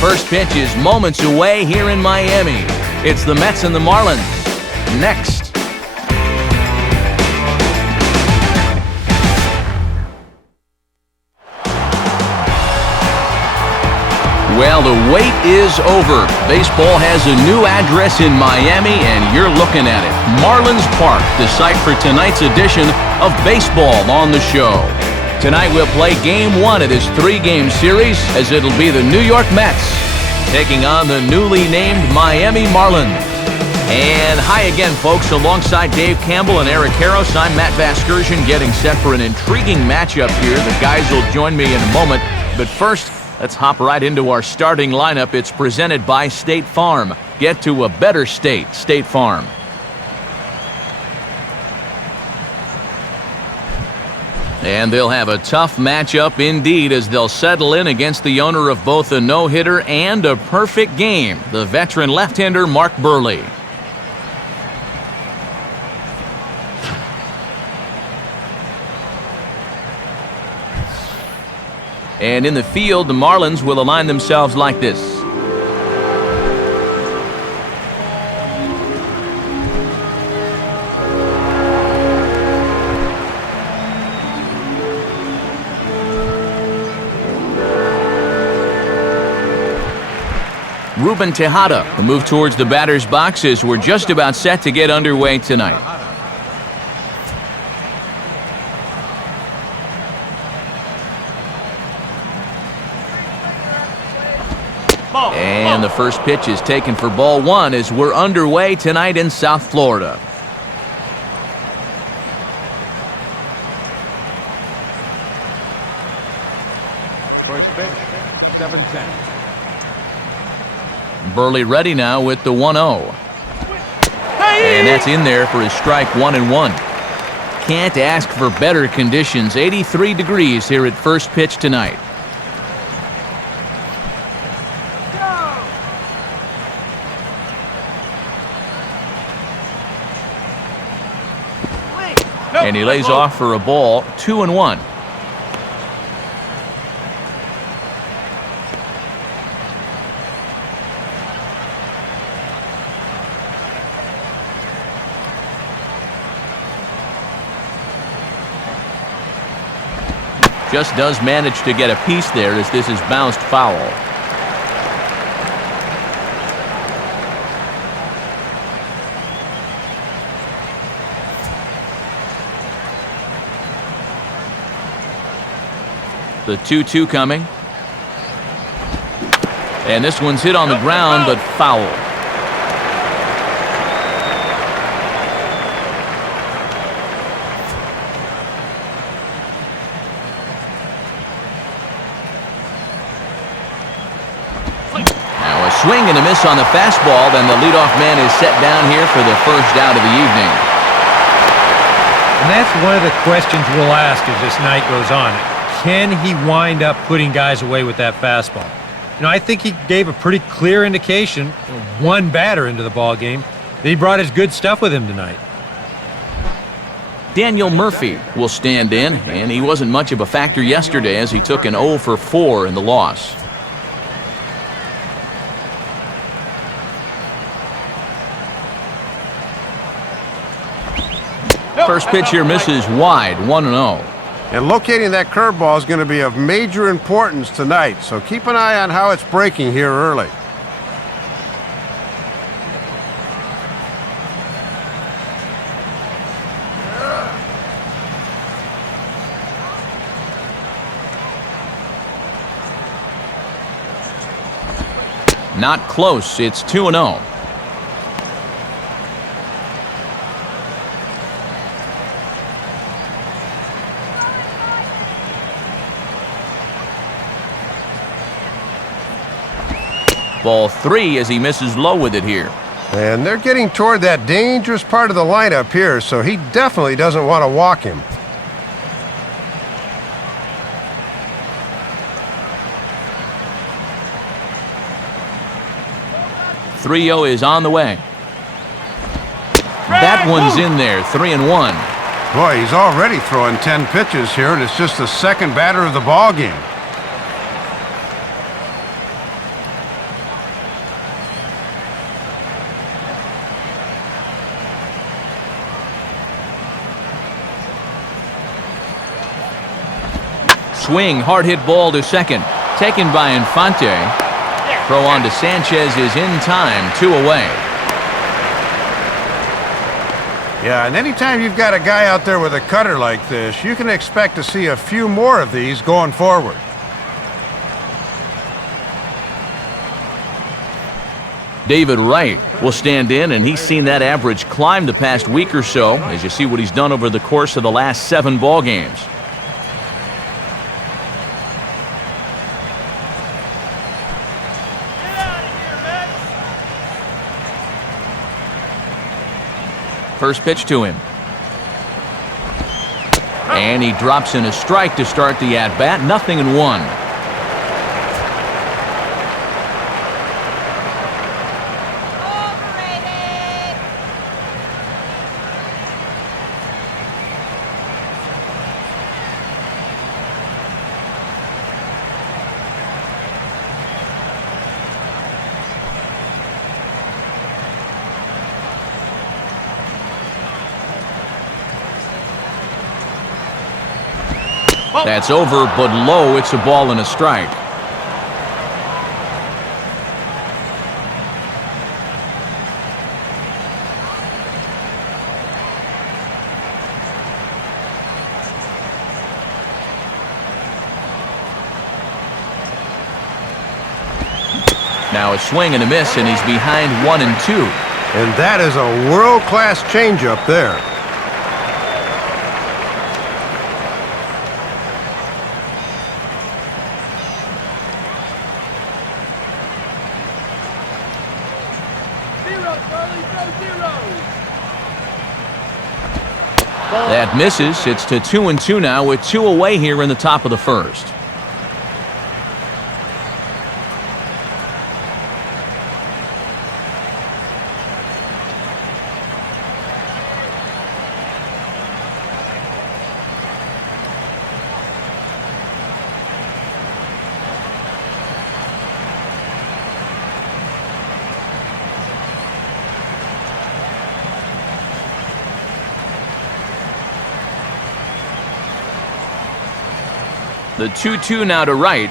First pitch is moments away here in Miami. It's the Mets and the Marlins. Next. Well, the wait is over. Baseball has a new address in Miami, and you're looking at it. Marlins Park, the site for tonight's edition of Baseball on the Show. Tonight we'll play Game 1 of this 3-game series, as it'll be the New York Mets taking on the newly named Miami Marlins. And hi again, folks. Alongside Dave Campbell and Eric Harros, I'm Matt Vasgersian, getting set for an intriguing matchup here. The guys will join me in a moment. But first, let's hop right into our starting lineup. It's presented by State Farm. Get to a better state, State Farm. And they'll have a tough matchup indeed as they'll settle in against the owner of both a no-hitter and a perfect game, the veteran left-hander Mark Burley. And in the field, the Marlins will align themselves like this. Ruben Tejada will move towards the batter's box as we're just about set to get underway tonight. And the first pitch is taken for ball 1 as we're underway tonight in South Florida. First pitch, 7-10. Burley ready now with the 1-0. And that's in there for his strike 1-1. Can't ask for better conditions. 83 degrees here at first pitch tonight. And he lays off for a ball, 2-1. Just does manage to get a piece there as this is bounced foul. The 2-2 coming. And this one's hit on the ground, but foul. Now a swing and a miss on the fastball, then the leadoff man is set down here for the first out of the evening. And that's one of the questions we'll ask as this night goes on. Can he wind up putting guys away with that fastball? You know, I think he gave a pretty clear indication, one batter into the ball game, that he brought his good stuff with him tonight. Daniel Murphy will stand in, and he wasn't much of a factor yesterday as he took an 0 for 4 in the loss. First pitch here misses wide, 1-0. And locating that curveball is going to be of major importance tonight, so keep an eye on how it's breaking here early. Not close, it's 2-0. Ball 3 as he misses low with it here. And they're getting toward that dangerous part of the lineup here, so he definitely doesn't want to walk him. .30 is on the way. That one's in there, 3-1. Boy, he's already throwing 10 pitches here, and it's just the second batter of the ball game. swing, hard hit ball to second. Taken by Infante. Throw on to Sanchez is in time, 2 away. Yeah, and anytime you've got a guy out there with a cutter like this, you can expect to see a few more of these going forward. David Wright will stand in, and he's seen that average climb the past week or so as you see what he's done over the course of the last 7 ball games. First pitch to him. And he drops in a strike to start the at-bat. 0-1. That's over, but low. It's a ball and a strike. Now a swing and a miss, and he's behind 1-2. And that is a world-class changeup there. That misses. It's to 2-2 now with 2 away here in the top of the first. The 2-2 now to right.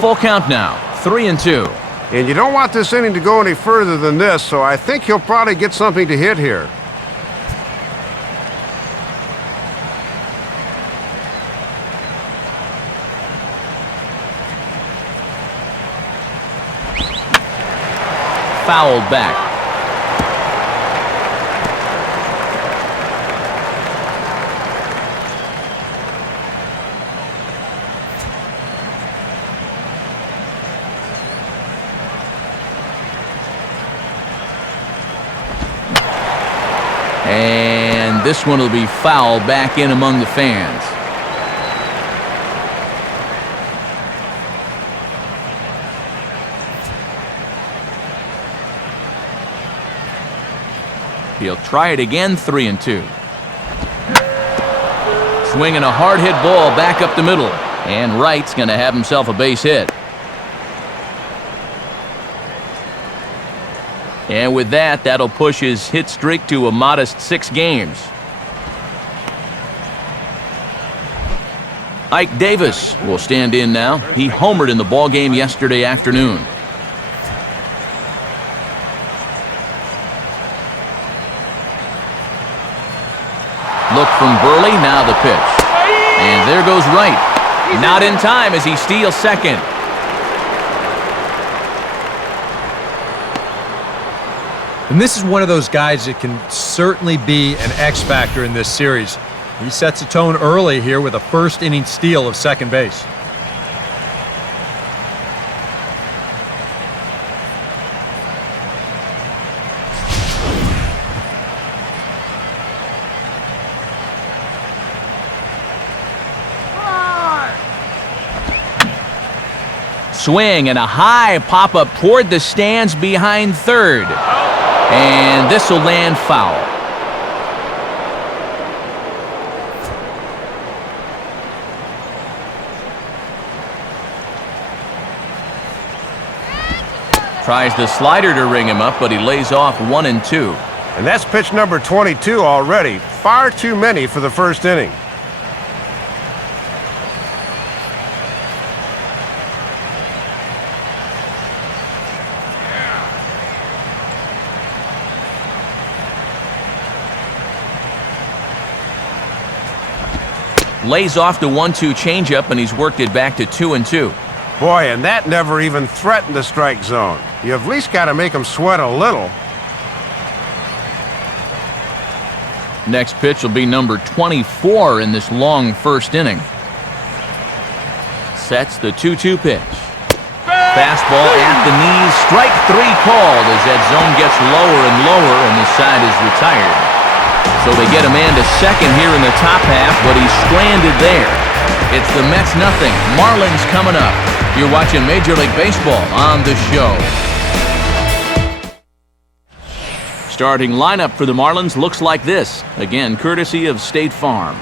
Full count now, 3-2. And you don't want this inning to go any further than this, so I think he'll probably get something to hit here. Fouled back. And this one will be fouled back in among the fans. He'll try it again, 3-2. Swinging a hard hit ball back up the middle. And Wright's going to have himself a base hit. And with that, that'll push his hit streak to a modest 6 games. Ike Davis will stand in now. He homered in the ballgame yesterday afternoon. Look from Burley, now the pitch. And there goes Wright. Not in time as he steals second. And this is one of those guys that can certainly be an X factor in this series. He sets a tone early here with a first inning steal of second base. Swing and a high pop-up toward the stands behind third. And this will land foul. Tries the slider to ring him up, but he lays off 1-2. And that's pitch number 22 already. Far too many for the first inning. Lays off the 1-2 changeup, and he's worked it back to 2-2. Boy, and that never even threatened the strike zone. You've at least got to make him sweat a little. Next pitch will be number 24 in this long first inning. Sets the 2-2 pitch. Fastball at the knees. Strike 3 called as that zone gets lower and lower and the side is retired. So they get a man to second here in the top half, but he's stranded there. It's the Mets nothing. Marlins coming up. You're watching Major League Baseball on the show. Starting lineup for the Marlins looks like this. Again, courtesy of State Farm.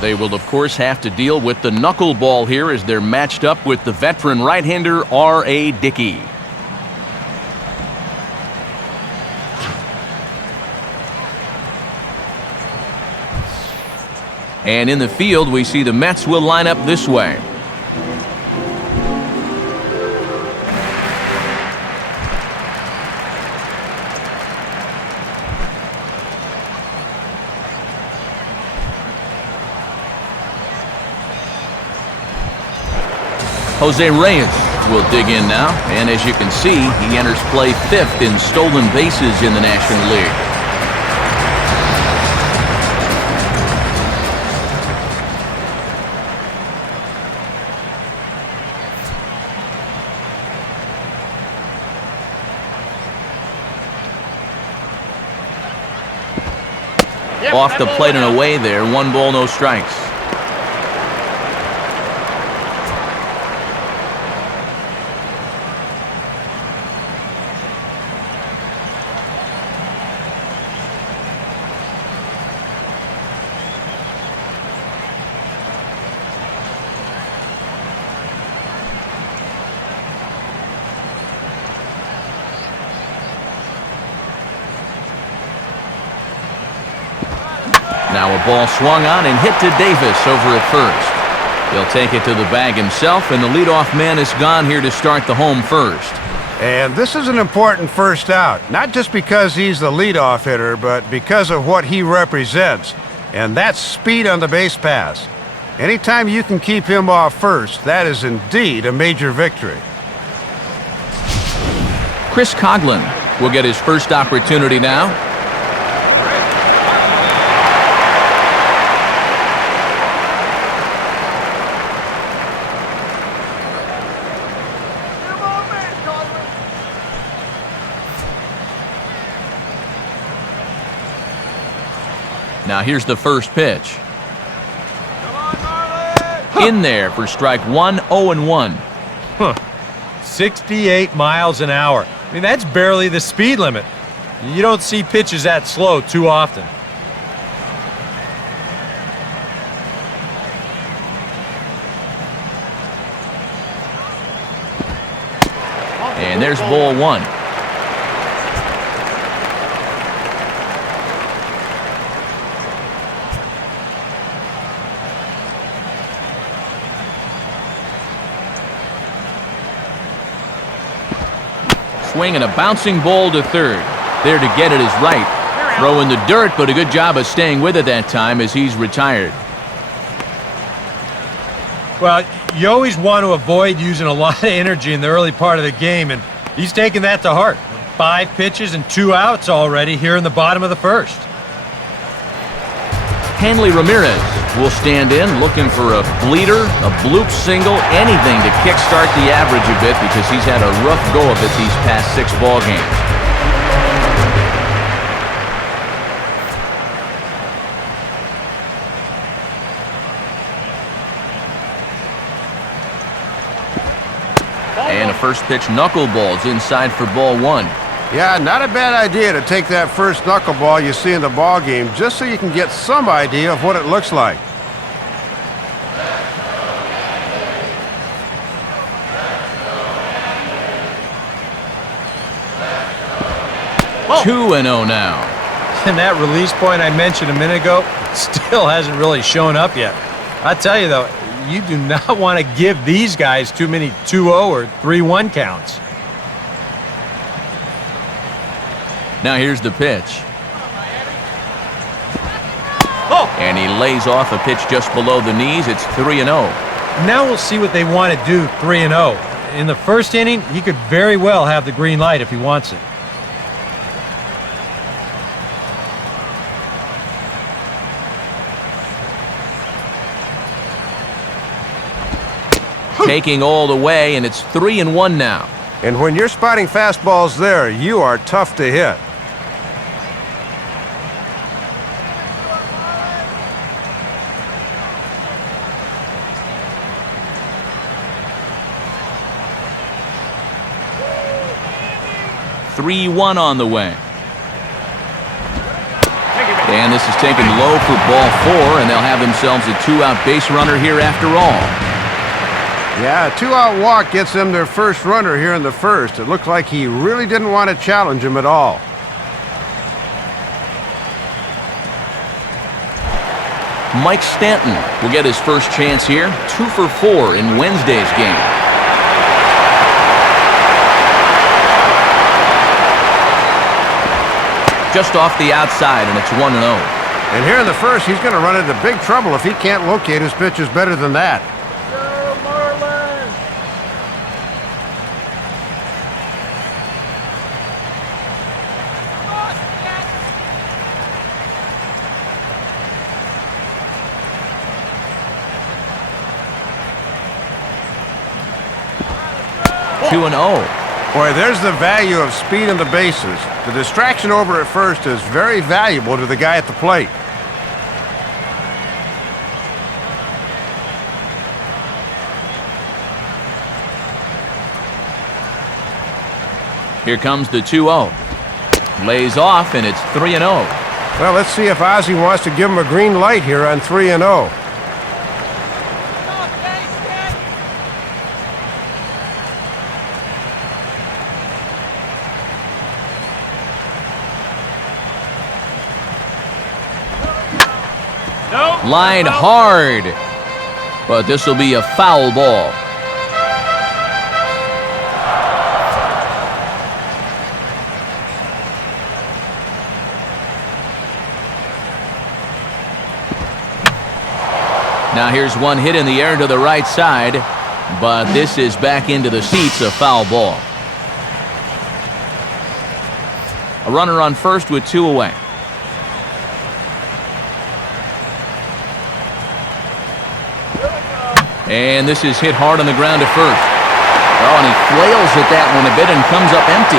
They will, of course, have to deal with the knuckleball here as they're matched up with the veteran right-hander R.A. Dickey. And in the field, we see the Mets will line up this way. Jose Reyes will dig in now, and as you can see, he enters play 5th in stolen bases in the National League. Off the plate and away there, 1 ball, no strikes. Now a ball swung on and hit to Davis over at first. He'll take it to the bag himself, and the leadoff man is gone here to start the home first. And this is an important first out, not just because he's the leadoff hitter, but because of what he represents, and that's speed on the base pass. Anytime you can keep him off first, that is indeed a major victory. Chris Coghlan will get his first opportunity now. Now here's the first pitch. In there for strike 1, 0-1. 68 miles an hour. I mean, that's barely the speed limit. You don't see pitches that slow too often. And there's ball 1. Swing and a bouncing ball to third. There to get it is right. Throw in the dirt, but a good job of staying with it that time as he's retired. Well, you always want to avoid using a lot of energy in the early part of the game, and he's taking that to heart. 5 pitches and 2 outs already here in the bottom of the first. Hanley Ramirez will stand in looking for a bleeder, a bloop single, anything to kickstart the average a bit because he's had a rough go of it these past 6 ball games. And a first pitch knuckleballs inside for ball 1. Yeah, not a bad idea to take that first knuckleball you see in the ball game just so you can get some idea of what it looks like. Oh. 2-0 now. And that release point I mentioned a minute ago still hasn't really shown up yet. I tell you though, you do not want to give these guys too many 2-0 or 3-1 counts. Now here's the pitch. lays off a pitch just below the knees. It's 3-0. Now we'll see what they want to do 3-0. In the first inning, he could very well have the green light if he wants it. Taking all the way, and it's 3-1 now. And when you're spotting fastballs there, you are tough to hit. (3-1) on the way. And this is taken low for ball 4, and they'll have themselves a 2-out base runner here after all. Yeah, a 2-out walk gets them their first runner here in the first. It looked like he really didn't want to challenge him at all. Mike Stanton will get his first chance here. 2 for 4 in Wednesday's game. Just off the outside, and it's 1-0. And here in the first, he's going to run into big trouble if he can't locate his pitches better than that. Go Marlins! 2-0. Boy, there's the value of speed in the bases. The distraction over at first is very valuable to the guy at the plate. Here comes the 2-0. Lays off, and it's 3-0. Well, let's see if Ozzie wants to give him a green light here on 3-0. Line hard, but this will be a foul ball. Now here's one hit in the air to the right side, but this is back into the seats, a foul ball. A runner on first with 2 away. And this is hit hard on the ground to first. Oh, and he flails at that one a bit and comes up empty.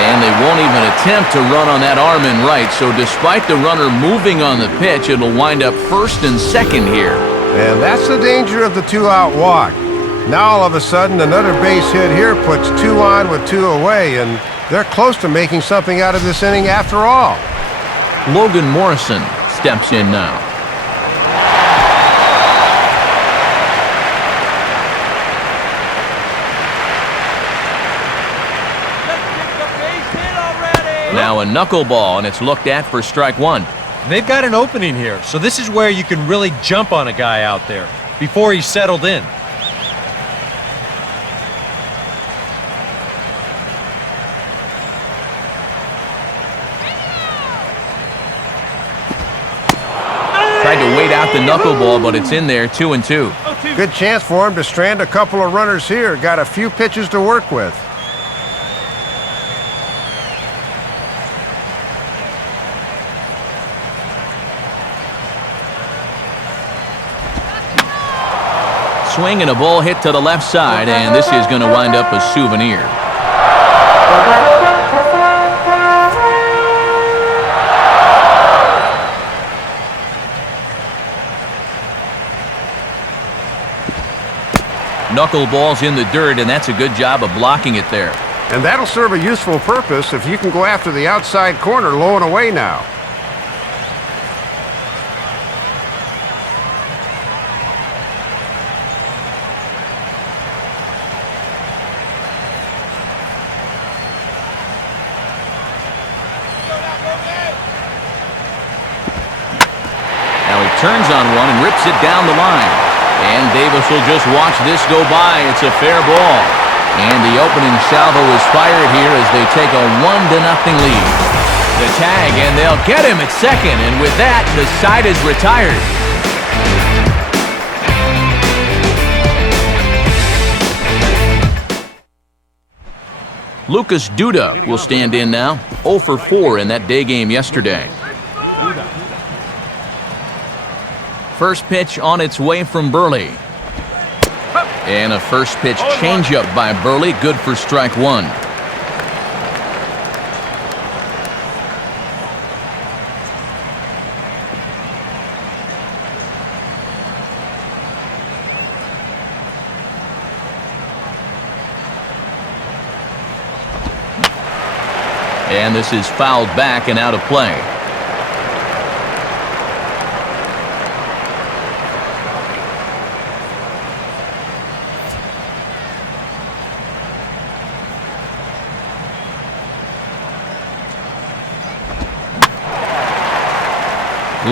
And they won't even attempt to run on that arm in right. So despite the runner moving on the pitch, it'll wind up first and second here. And that's the danger of the 2-out walk. Now all of a sudden another base hit here puts 2 on with 2 away, and they're close to making something out of this inning after all. Logan Morrison steps in now. Now a knuckleball, and it's looked at for strike 1. They've got an opening here, so this is where you can really jump on a guy out there before he's settled in. Tried to wait out the knuckleball, but it's in there, 2-2. Good chance for him to strand a couple of runners here. Got a few pitches to work with. Swing and a ball hit to the left side, and this is going to wind up a souvenir. Knuckleball's in the dirt, and that's a good job of blocking it there. And that'll serve a useful purpose if you can go after the outside corner low and away now. Turns on one and rips it down the line. And Davis will just watch this go by. It's a fair ball. And the opening salvo is fired here as they take a 1-0 lead. The tag, and they'll get him at second. And with that, the side is retired. Lucas Duda will stand in now, 0 for 4 in that day game yesterday. First pitch on its way from Burley. And a first pitch changeup by Burley, good for strike one. And this is fouled back and out of play.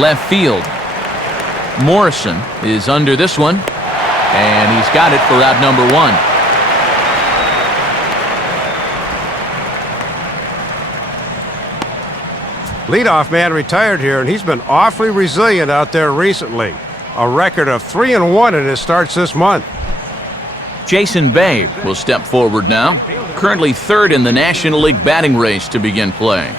Left field. Morrison is under this one, and he's got it for out number 1. Leadoff man retired here, and he's been awfully resilient out there recently. A record of 3-1 in his starts this month. Jason Bay will step forward now, currently 3rd in the National League batting race to begin play.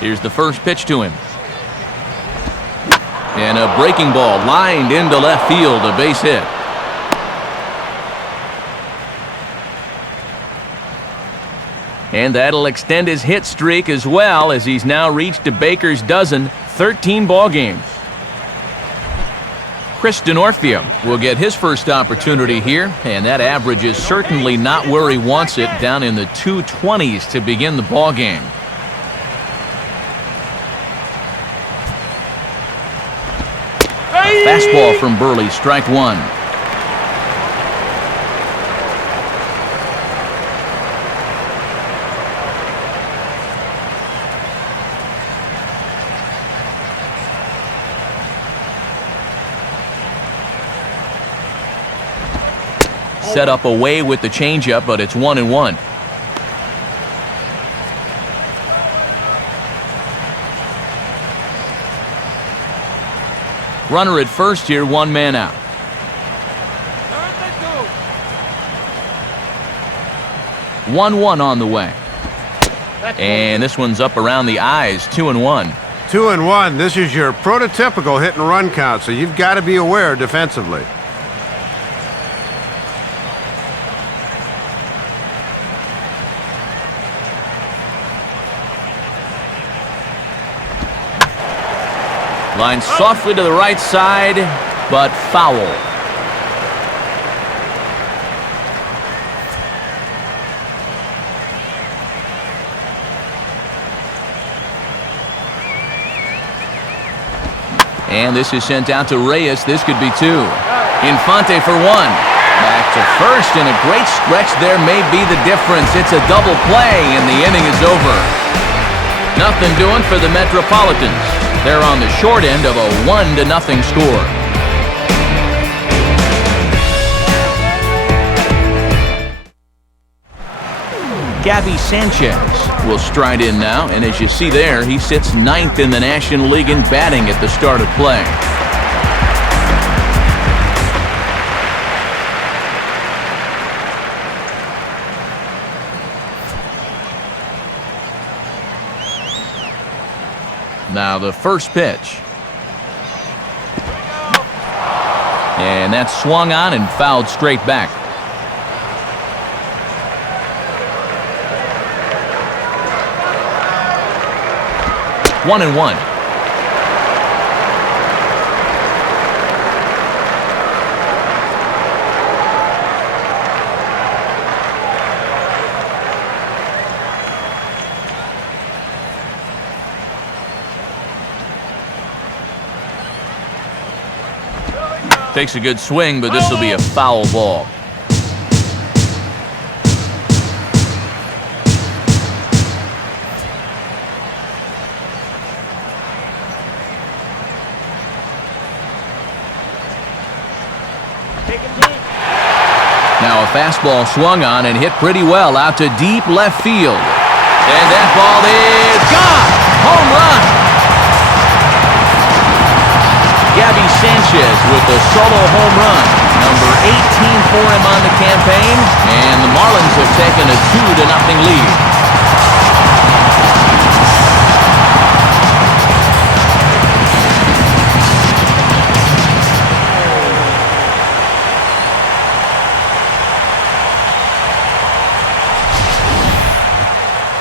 Here's the first pitch to him. And a breaking ball lined into left field, a base hit. And that'll extend his hit streak as well, as he's now reached a Baker's dozen, 13 ball games. Chris DeNorfia will get his first opportunity here, and that average is certainly not where he wants it, down in the 220s to begin the ball game. Fastball from Burley, strike one. Set up away with the changeup, but it's 1-1. Runner at first here, 1 man out. Third 1-1 on the way. And this one's up around the eyes, 2-1. 2-1. This is your prototypical hit and run count, so you've got to be aware defensively. Line softly to the right side, but foul. And this is sent out to Reyes. This could be 2. Infante for 1. Back to first, and a great stretch there may be the difference. It's a double play, and the inning is over. Nothing doing for the Metropolitans. They're on the short end of a 1-0 score. Gabby Sanchez will stride in now, and as you see there, he sits 9th in the National League in batting at the start of play. Now the first pitch. And that's swung on and fouled straight back. One and one. Takes a good swing, but this will be a foul ball. Now a fastball swung on and hit pretty well out to deep left field. And that ball is gone. Home run. Gabby Sanchez with the solo home run. Number 18 for him on the campaign. And the Marlins have taken a 2-0 lead.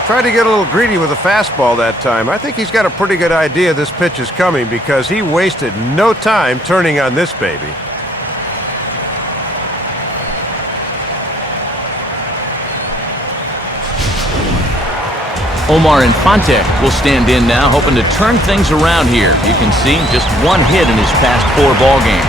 Tried to get a little greedy with the fastball that time. I think he's got a pretty good idea this pitch is coming because he wasted no time turning on this baby. Omar Infante will stand in now, hoping to turn things around here. You can see just one hit in his past 4 ball games.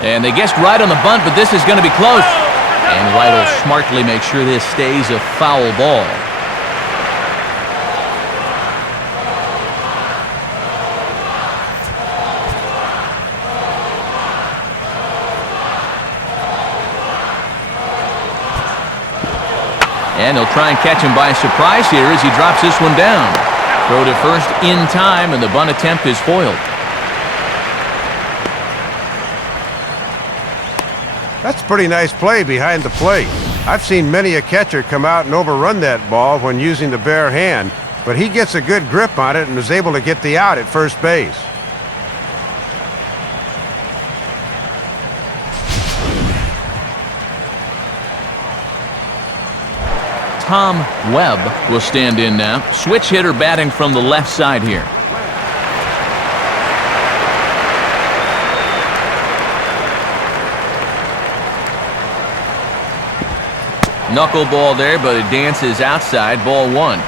And they guessed right on the bunt, but this is going to be close. And Wright will smartly make sure this stays a foul ball. And he'll try and catch him by surprise here as he drops this one down. Throw to first in time, and the bunt attempt is foiled. That's a pretty nice play behind the plate. I've seen many a catcher come out and overrun that ball when using the bare hand, but he gets a good grip on it and is able to get the out at first base. Tom Webb will stand in now. Switch hitter batting from the left side here. Knuckleball there, but it dances outside. Ball 1.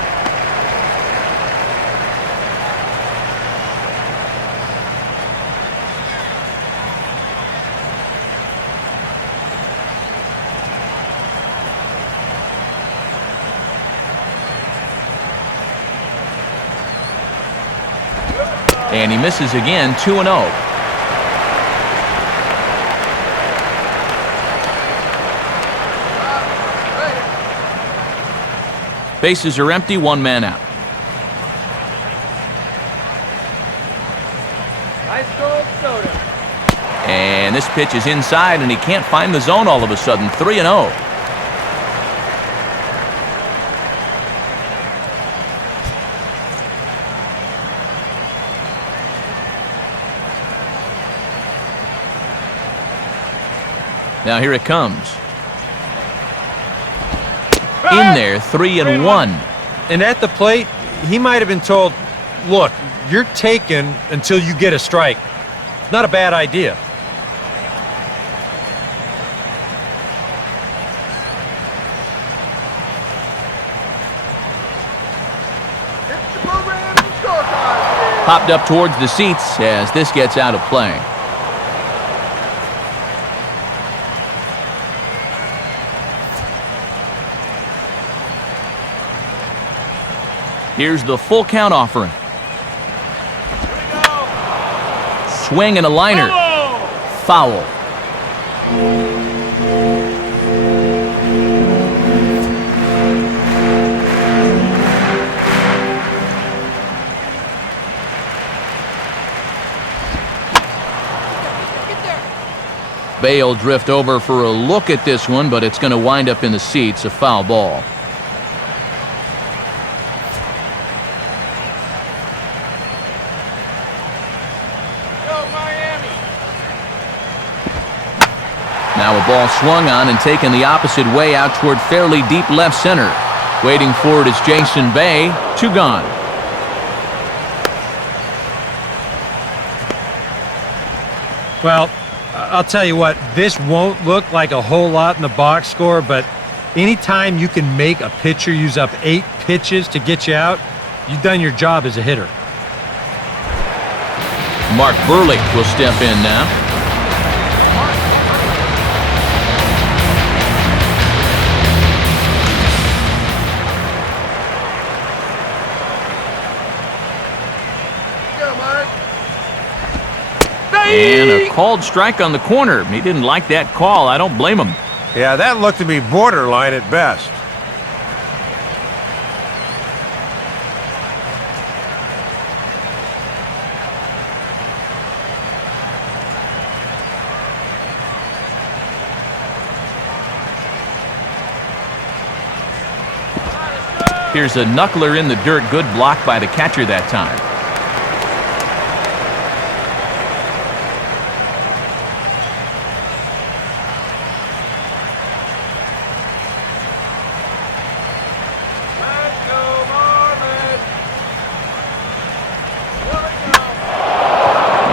And he misses again, 2-0. Bases are empty, 1 man out. Ice cold soda. And this pitch is inside, and he can't find the zone all of a sudden. 3-0. Now here it comes. In there, 3-1. And at the plate, he might have been told, look, you're taken until you get a strike. Not a bad idea. It's the program scorecard. Popped up towards the seats as this gets out of play. Here's the full count offering. Swing and a liner. Foul. Bay will drift over for a look at this one, but it's going to wind up in the seats, a foul ball. Now a ball swung on and taken the opposite way out toward fairly deep left center. Waiting for it is Jason Bay. 2 gone. Well, I'll tell you what, this won't look like a whole lot in the box score, but anytime you can make a pitcher use up 8 pitches to get you out, you've done your job as a hitter. Mark Burley will step in now. called strike on the corner. He didn't like that call. I don't blame him. Yeah, that looked to be borderline at best. Here's a knuckler in the dirt. Good block by the catcher that time. Let's go, Marlins. Here we go.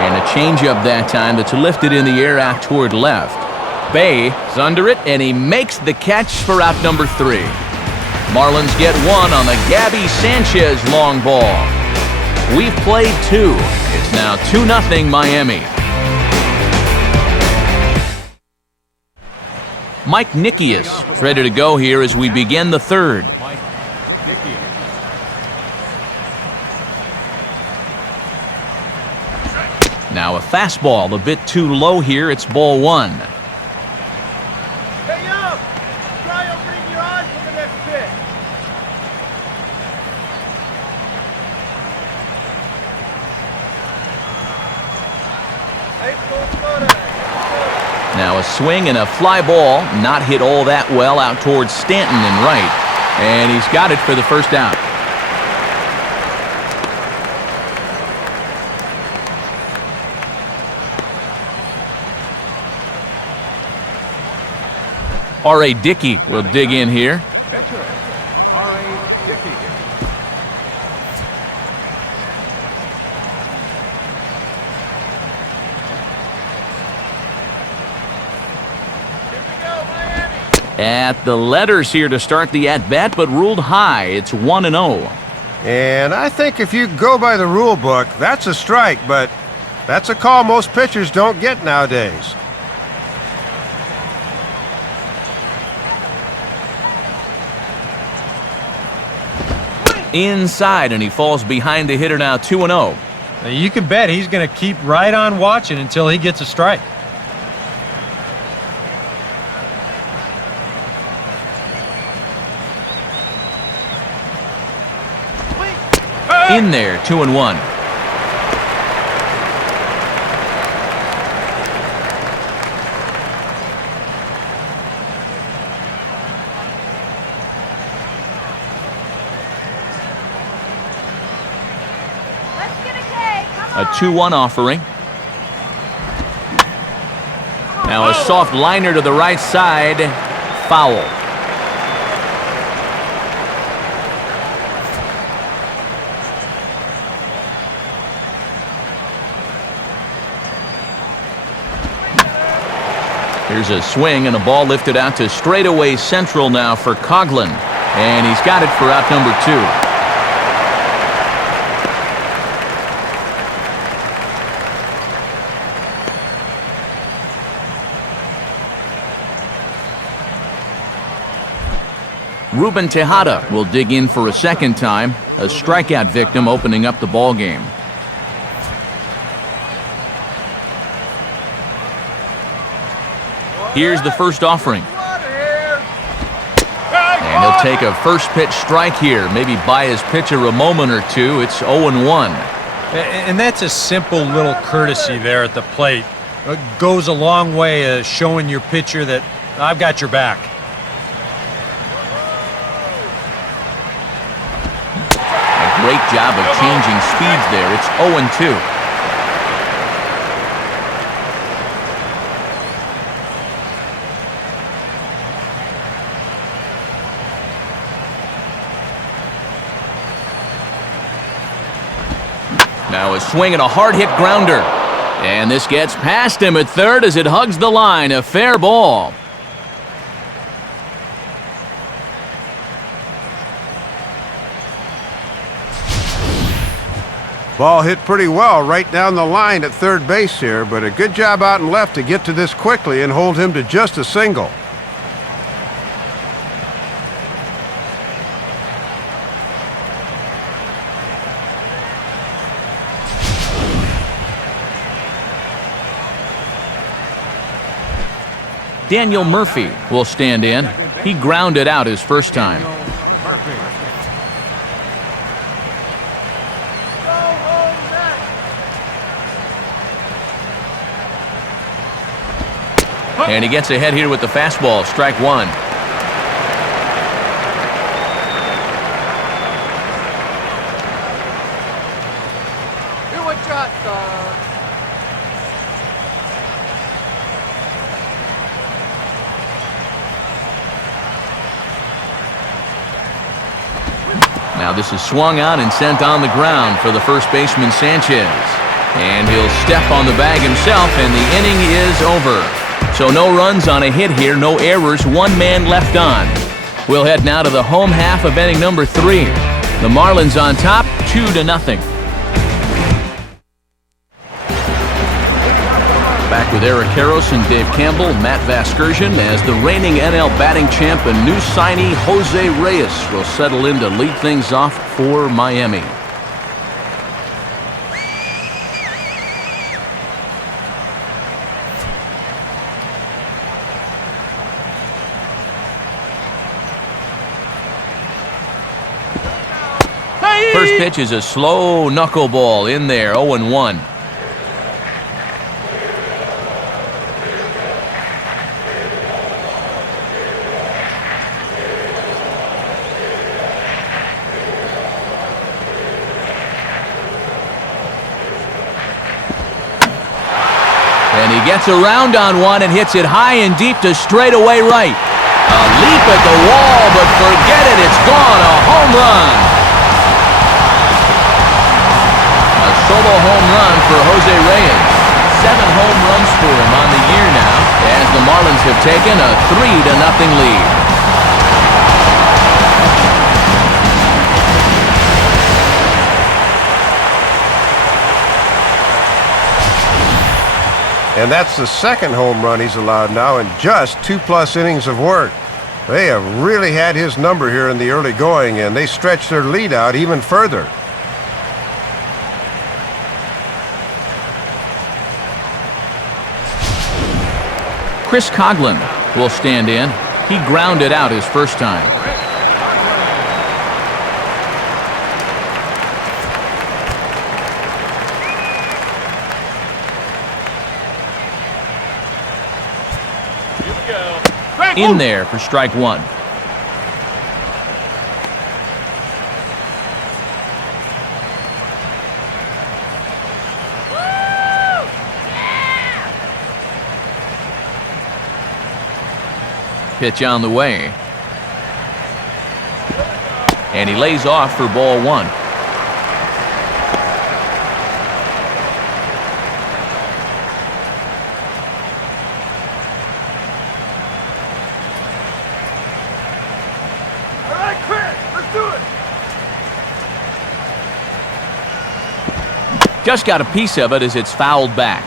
And a changeup that time that's lifted in the air out toward left. Bay is under it, and he makes the catch for out number 3. Marlins get one on the Gabby Sanchez long ball. We've played 2. It's now 2-0 Miami. Mike Nickius is ready to go here as we begin the 3rd. Now a fastball a bit too low here. It's ball 1. Hey, up. Try opening your eyes for the next pitch. Let's go, soda. Now a swing and a fly ball, not hit all that well out towards Stanton and right. And he's got it for the first out. R.A. Dickey will dig in here. Veteran, R.A. Dickey. Here we go, Miami. At the letters here to start the at-bat, but ruled high. It's 1-0. And I think if you go by the rule book, that's a strike, but that's a call most pitchers don't get nowadays. Inside, and he falls behind the hitter now 2-0. Now, you can bet he's going to keep right on watching until he gets a strike. In there, 2-1. A 2-1 offering. Now a soft liner to the right side. Foul. Here's a swing and a ball lifted out to straightaway central now for Coughlin. And he's got it for out number 2. Ruben Tejada will dig in for a second time, a strikeout victim opening up the ball game. Here's the first offering. And he'll take a first pitch strike here, maybe buy his pitcher a moment or two. It's 0-1. And that's a simple little courtesy there at the plate. It goes a long way showing your pitcher that I've got your back. Great job of changing speeds there. It's 0-2. Now a swing and a hard hit grounder. And this gets past him at third as it hugs the line. A fair ball. Ball hit pretty well right down the line at third base here, but a good job out and left to get to this quickly and hold him to just a single. Daniel Murphy will stand in. He grounded out his first time. And he gets ahead here with the fastball, strike one. Do what you hot dog. Now this is swung on and sent on the ground for the first baseman, Sanchez. And he'll step on the bag himself, and the inning is over. So no runs on a hit here, no errors, one man left on. We'll head now to the home half of inning number 3. The Marlins on top, 2-0. Back with Eric Harris and Dave Campbell, Matt Vasgersian, as the reigning NL batting champ and new signee Jose Reyes will settle in to lead things off for Miami. First pitch is a slow knuckleball in there, 0-1. And he gets around on one and hits it high and deep to straightaway right. A leap at the wall, but forget it, it's gone, a home run. Solo home run for Jose Reyes. 7 home runs for him on the year now, as the Marlins have taken a 3-0 lead. And that's the second home run he's allowed now in just 2+ innings of work. They have really had his number here in the early going, and they stretched their lead out even further. Chris Coughlin will stand in. He grounded out his first time. In there for strike one. Pitch on the way. And he lays off for ball one. All right, Chris, let's do it. Just got a piece of it as it's fouled back.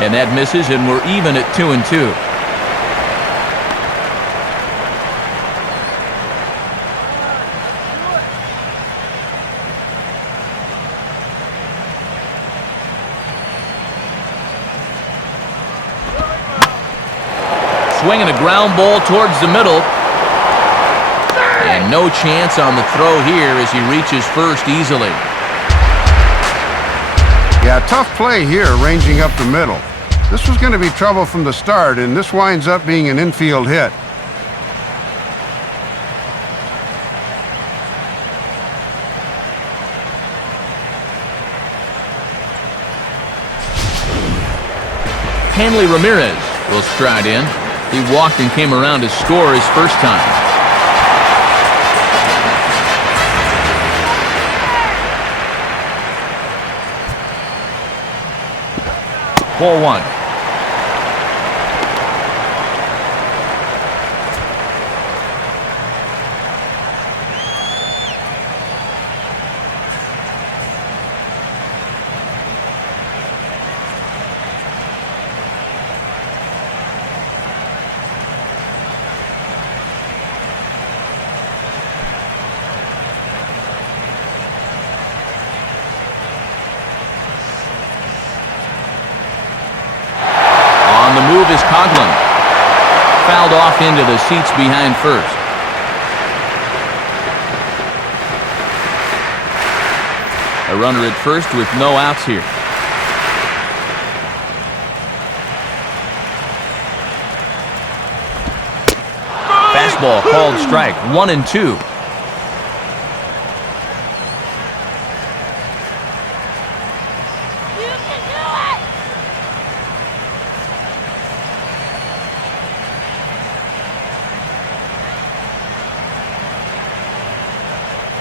And that misses, and we're even at 2-2. Swinging a ground ball towards the middle. And no chance on the throw here as he reaches first easily. Yeah, tough play here, ranging up the middle. This was going to be trouble from the start, and this winds up being an infield hit. Hanley Ramirez will stride in. He walked and came around to score his first time. Ball one. off into the seats behind first. A runner at first with no outs here. Fastball called strike, 1-2.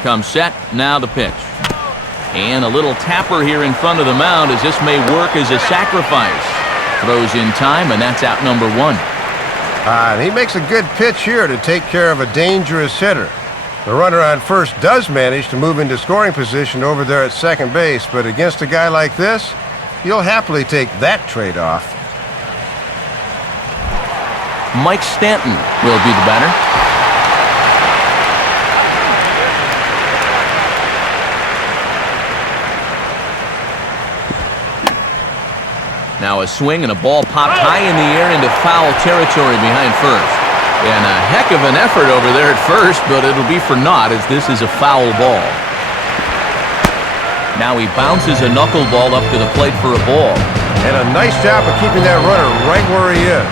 Comes set, now the pitch. And a little tapper here in front of the mound as this may work as a sacrifice. Throws in time, and that's out number 1. And he makes a good pitch here to take care of a dangerous hitter. The runner on first does manage to move into scoring position over there at second base, but against a guy like this, you'll happily take that trade-off. Mike Stanton will be the batter. Now a swing and a ball popped high in the air into foul territory behind first. And a heck of an effort over there at first, but it'll be for naught as this is a foul ball. Now he bounces a knuckleball up to the plate for a ball. And a nice job of keeping that runner right where he is.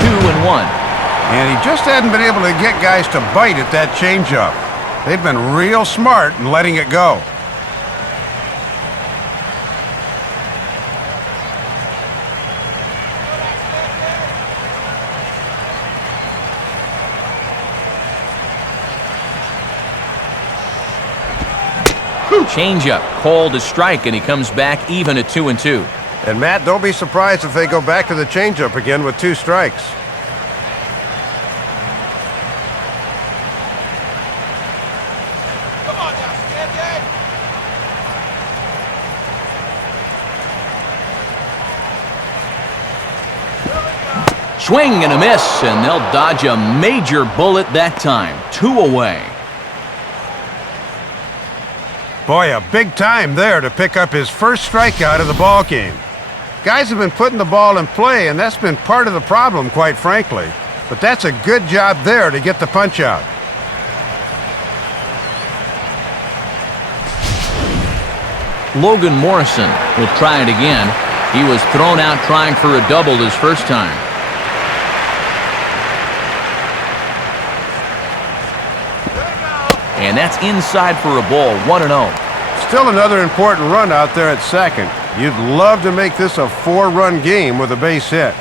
2-1. And he just hadn't been able to get guys to bite at that changeup. They've been real smart in letting it go. Changeup called a strike, and he comes back even at 2-2. And Matt, don't be surprised if they go back to the changeup again with 2 strikes. Swing and a miss, and they'll dodge a major bullet that time. 2 away. Boy, a big time there to pick up his first strikeout of the ball game. Guys have been putting the ball in play, and that's been part of the problem, quite frankly. But that's a good job there to get the punch out. Logan Morrison will try it again. He was thrown out trying for a double his first time. And that's inside for a ball, 1-0. Still another important run out there at second. You'd love to make this a 4-run game with a base hit.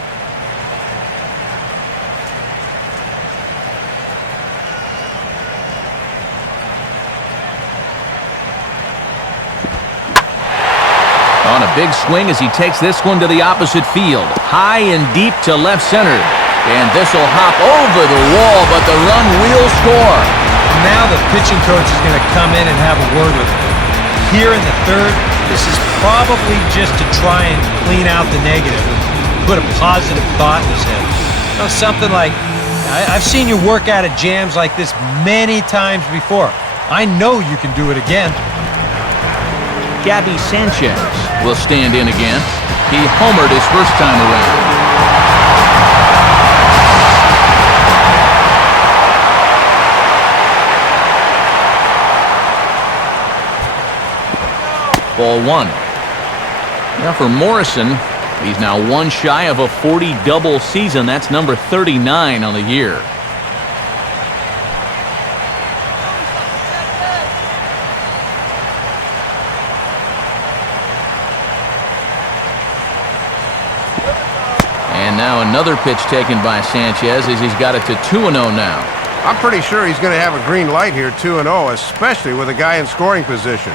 On a big swing as he takes this one to the opposite field. High and deep to left center. And this will hop over the wall, but the run will score. Now the pitching coach is going to come in and have a word with him. Here in the third, this is probably just to try and clean out the negative, put a positive thought in his head. You know, something like, I've seen you work out of jams like this many times before. I know you can do it again. Gabby Sanchez will stand in again. He homered his first time around. Ball 1. Now for Morrison, he's now 1 shy of a 40 double season. That's number 39 on the year. And now another pitch taken by Sanchez as he's got it to 2-0 now. I'm pretty sure he's going to have a green light here, 2-0, especially with a guy in scoring position.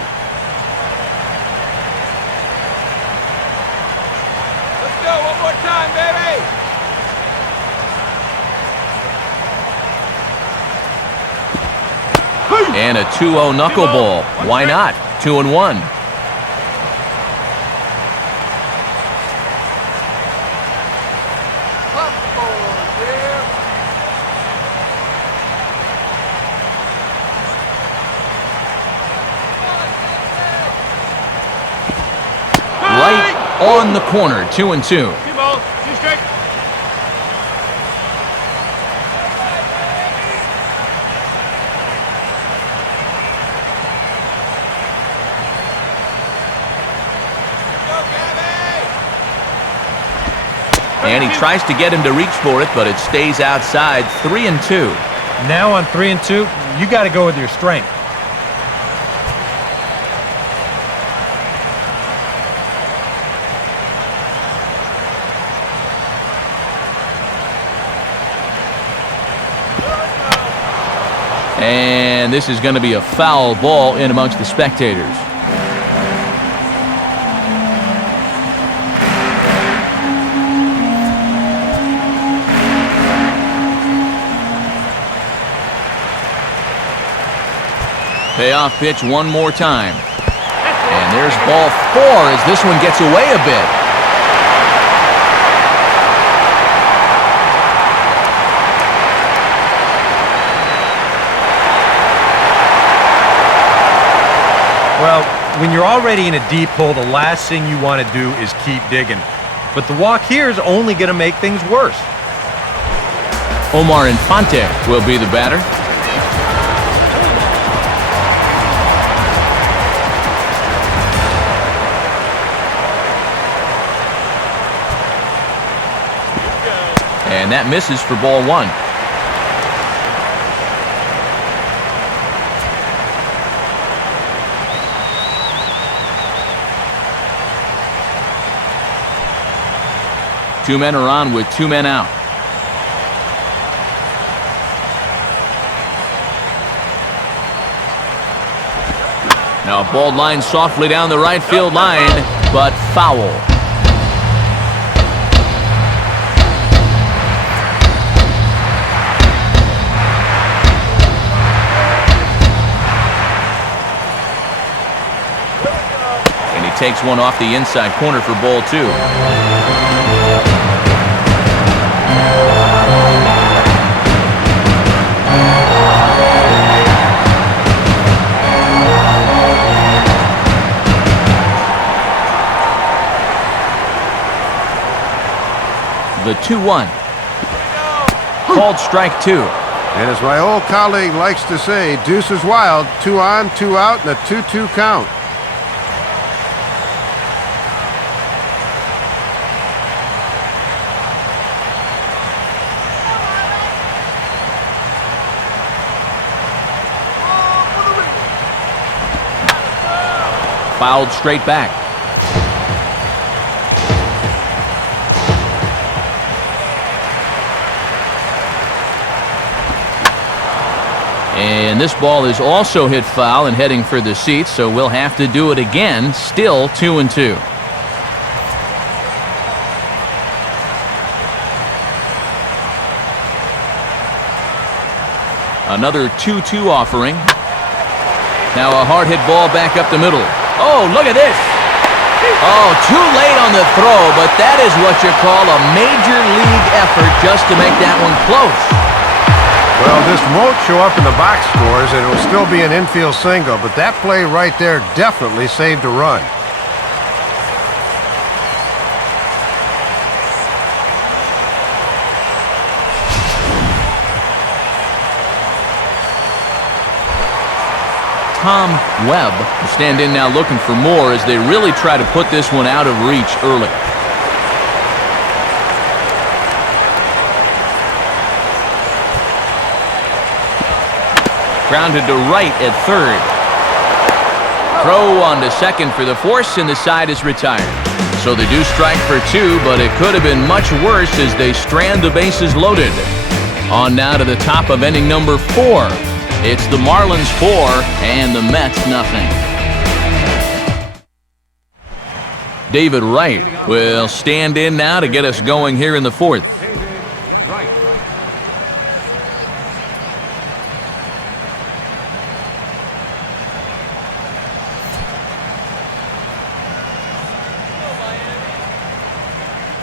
And a 2-0 knuckleball. Why not? 2-1. Right on the corner, 2-2. 2 balls, 2 strikes. And he tries to get him to reach for it, but it stays outside, 3-2. Now on 3-2, you got to go with your strength. And this is going to be a foul ball in amongst the spectators. Payoff pitch one more time. And there's ball 4 as this one gets away a bit. Well, when you're already in a deep hole, the last thing you want to do is keep digging. But the walk here is only going to make things worse. Omar Infante will be the batter. And that misses for ball 1. Two men are on with 2 men out. Now a ball line softly down the right field line, but foul. And he takes one off the inside corner for ball 2. The 2-1. Called strike 2. And as my old colleague likes to say, deuce is wild, 2 on, 2 out, and a 2-2 count. Fouled straight back. And this ball is also hit foul and heading for the seats, so we'll have to do it again. Still 2-2. Another 2-2 offering. Now a hard hit ball back up the middle. Oh, look at this. Oh, too late on the throw, but that is what you call a major league effort just to make that one close. Well, this won't show up in the box scores, and it'll still be an infield single, but that play right there definitely saved a run. Tom Webb will stand in now looking for more as they really try to put this one out of reach early. Grounded to right at third. Throw on to second for the force, and the side is retired. So they do strike for 2, but it could have been much worse as they strand the bases loaded. On now to the top of inning number 4. It's the Marlins 4 and the Mets nothing. David Wright will stand in now to get us going here in the 4th.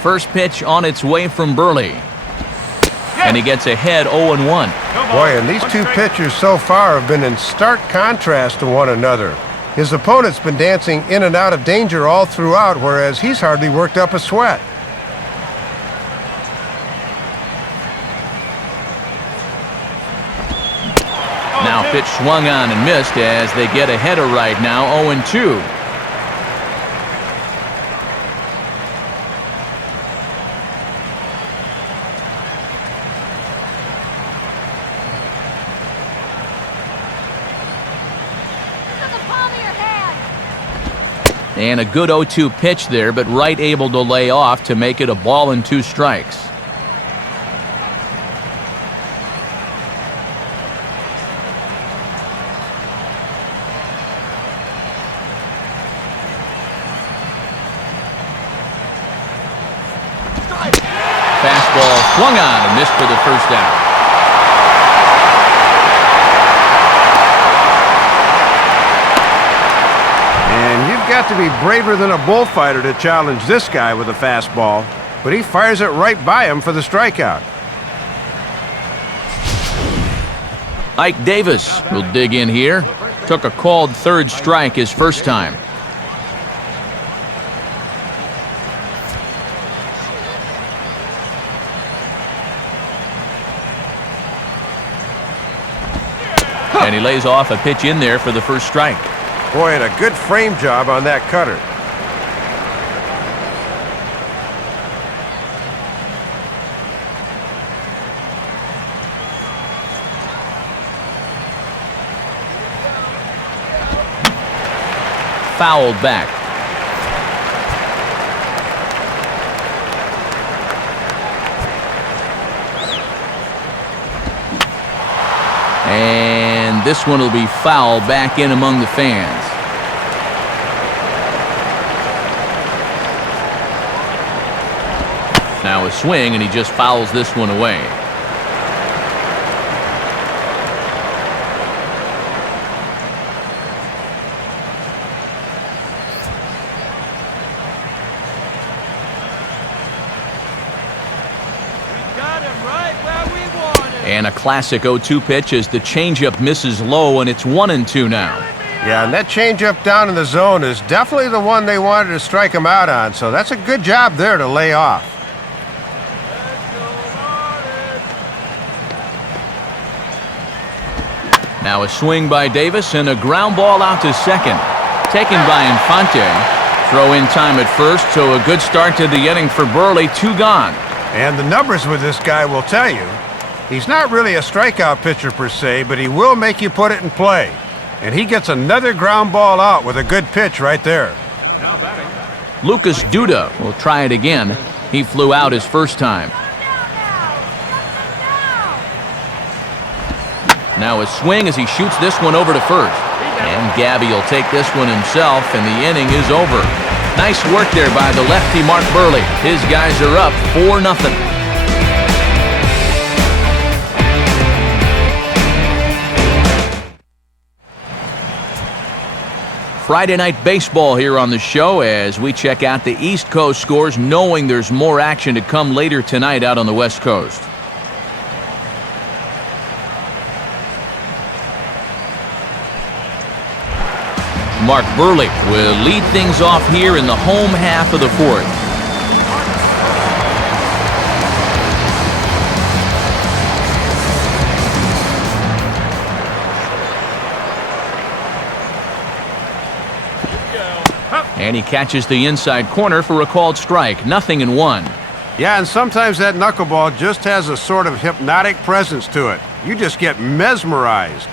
First pitch on its way from Burley. And he gets ahead 0-1. Boy, and these two pitchers so far have been in stark contrast to one another. His opponent's been dancing in and out of danger all throughout, whereas he's hardly worked up a sweat. Now pitch swung on and missed as they get ahead of right now, 0-2. And a good 0-2 pitch there, but Wright able to lay off to make it a ball and 2 strikes. Fastball swung on and missed for the first out. And you've got to be braver than a bullfighter to challenge this guy with a fastball, but he fires it right by him for the strikeout. Ike Davis will dig in here. Took a called third strike his first time. And he lays off a pitch in there for the first strike. Boy, and a good frame job on that cutter. Fouled back. And this one will be fouled back in among the fans. Now a swing, and he just fouls this one away. And a classic 0-2 pitch as the changeup misses low, and it's 1-2 now. Yeah, and that changeup down in the zone is definitely the one they wanted to strike him out on, so that's a good job there to lay off. Now a swing by Davis and a ground ball out to second. Taken by Infante. Throw in time at first, so a good start to the inning for Burley. 2 gone. And the numbers with this guy will tell you. He's not really a strikeout pitcher per se, but he will make you put it in play. And he gets another ground ball out with a good pitch right there. Lucas Duda will try it again. He flew out his first time. Now a swing as he shoots this one over to first. And Gabby will take this one himself, and the inning is over. Nice work there by the lefty Mark Burley. His guys are up 4-0. Friday night baseball here on the show as we check out the East Coast scores, knowing there's more action to come later tonight out on the West Coast. Mark Burley will lead things off here in the home half of the fourth. And he catches the inside corner for a called strike. 0-1. Yeah, and sometimes that knuckleball just has a sort of hypnotic presence to it. You just get mesmerized.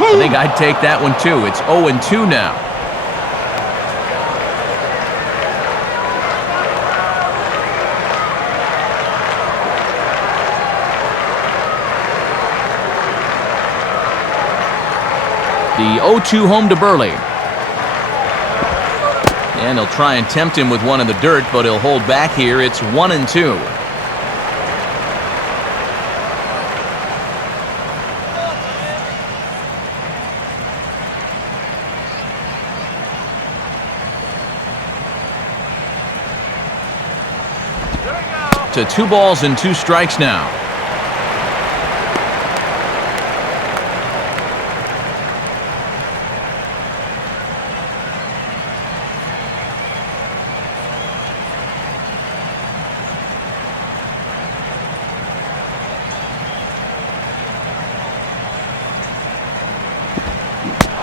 I think I'd take that one too. It's 0-2 now. The 0-2 home to Burley. And he'll try and tempt him with one in the dirt, but he'll hold back here. It's 1-2. To 2 balls and 2 strikes now.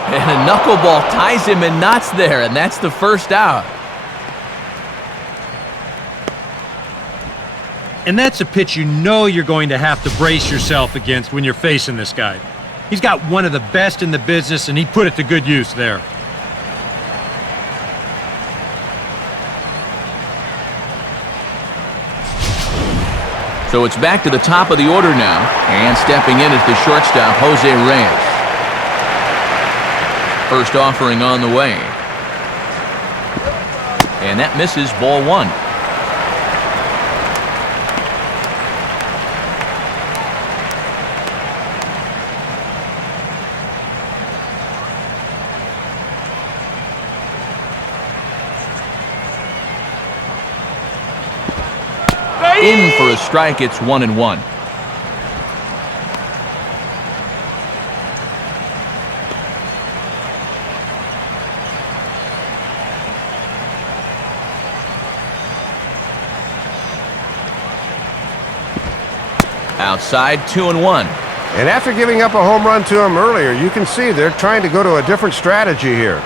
And a knuckleball ties him in knots there, and that's the first out. And that's a pitch you know you're going to have to brace yourself against when you're facing this guy. He's got one of the best in the business, and he put it to good use there. So it's back to the top of the order now, and stepping in is the shortstop, Jose Reyes. First offering on the way. And that misses, ball 1. In for a strike, it's 1-1. Outside, 2-1. And after giving up a home run to him earlier, you can see they're trying to go to a different strategy here.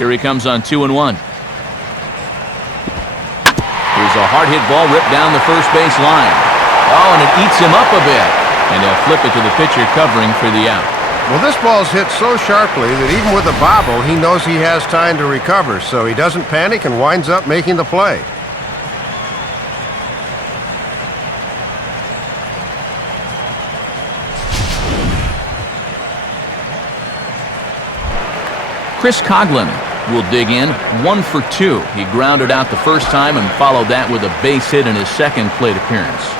Here he comes on 2-1. Here's a hard hit ball ripped down the first base line. Oh, and it eats him up a bit. And they'll flip it to the pitcher covering for the out. Well, this ball's hit so sharply that even with a bobble, he knows he has time to recover, so he doesn't panic and winds up making the play. Chris Coughlin will dig in, 1 for 2. He grounded out the first time and followed that with a base hit in his second plate appearance.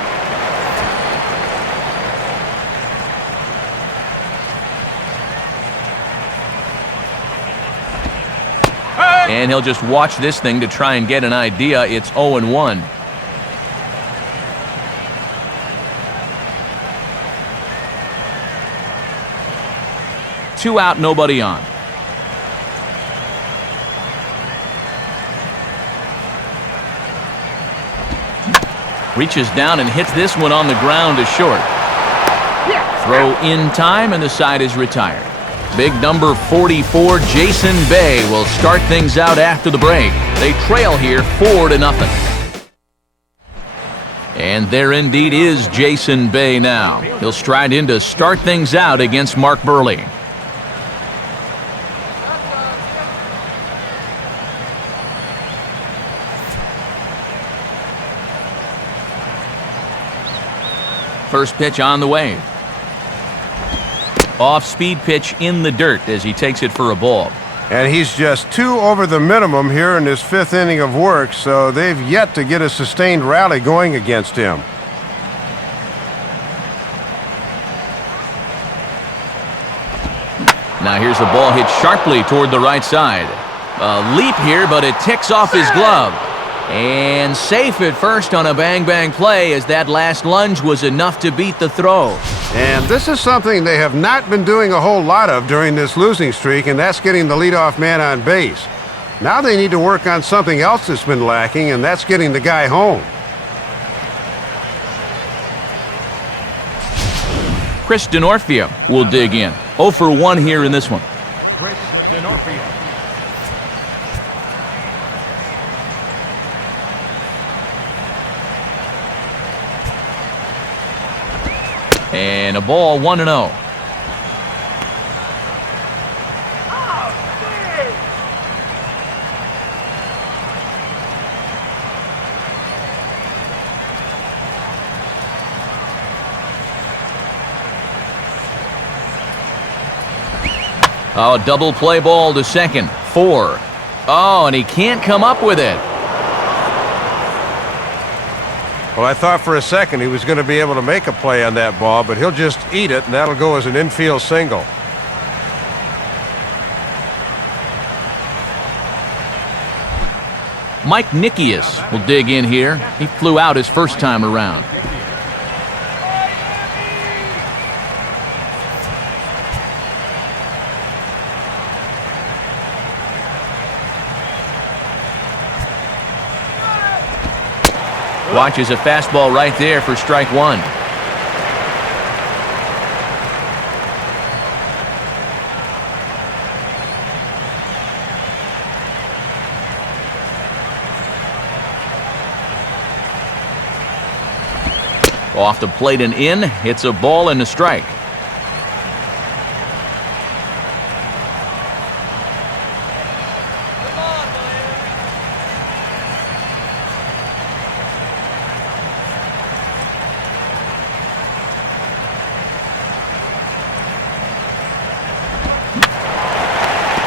And he'll just watch this thing to try and get an idea. It's 0-1. Two out, nobody on. Reaches down and hits this one on the ground to short. Throw in time, and the side is retired. Big number 44, Jason Bay, will start things out after the break. They trail here 4-0. And there indeed is Jason Bay now. He'll stride in to start things out against Mark Burley. First pitch on the way. Off-speed pitch in the dirt as he takes it for a ball. And he's just 2 over the minimum here in his 5th inning of work, so they've yet to get a sustained rally going against him. Now here's the ball hit sharply toward the right side. A leap here, but it ticks off his glove. And safe at first on a bang-bang play, as that last lunge was enough to beat the throw. And this is something they have not been doing a whole lot of during this losing streak, and that's getting the leadoff man on base. Now they need to work on something else that's been lacking, and that's getting the guy home. Chris Denorfia will dig in. 0 for 1 here in this one. Chris Denorfia. And a ball, 1-0. Oh, double play ball to second. 4. Oh, and he can't come up with it. Well, I thought for a second he was going to be able to make a play on that ball, but he'll just eat it, and that'll go as an infield single. Mike Nickius will dig in here. He flew out his first time around. Watches a fastball right there for strike one. Off the plate and in. It's a ball and a strike.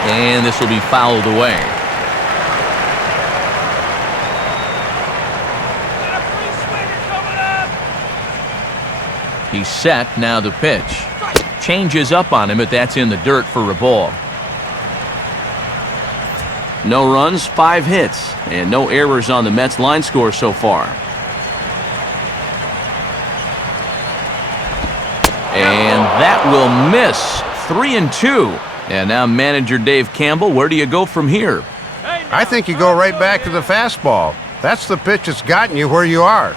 And this will be fouled away. He's set, now the pitch. Changes up on him, but that's in the dirt for a ball. No runs, 5 hits, and no errors on the Mets line score so far. And that will miss. 3-2. And now manager Dave Campbell, where do you go from here? I think you go right back to the fastball. That's the pitch that's gotten you where you are.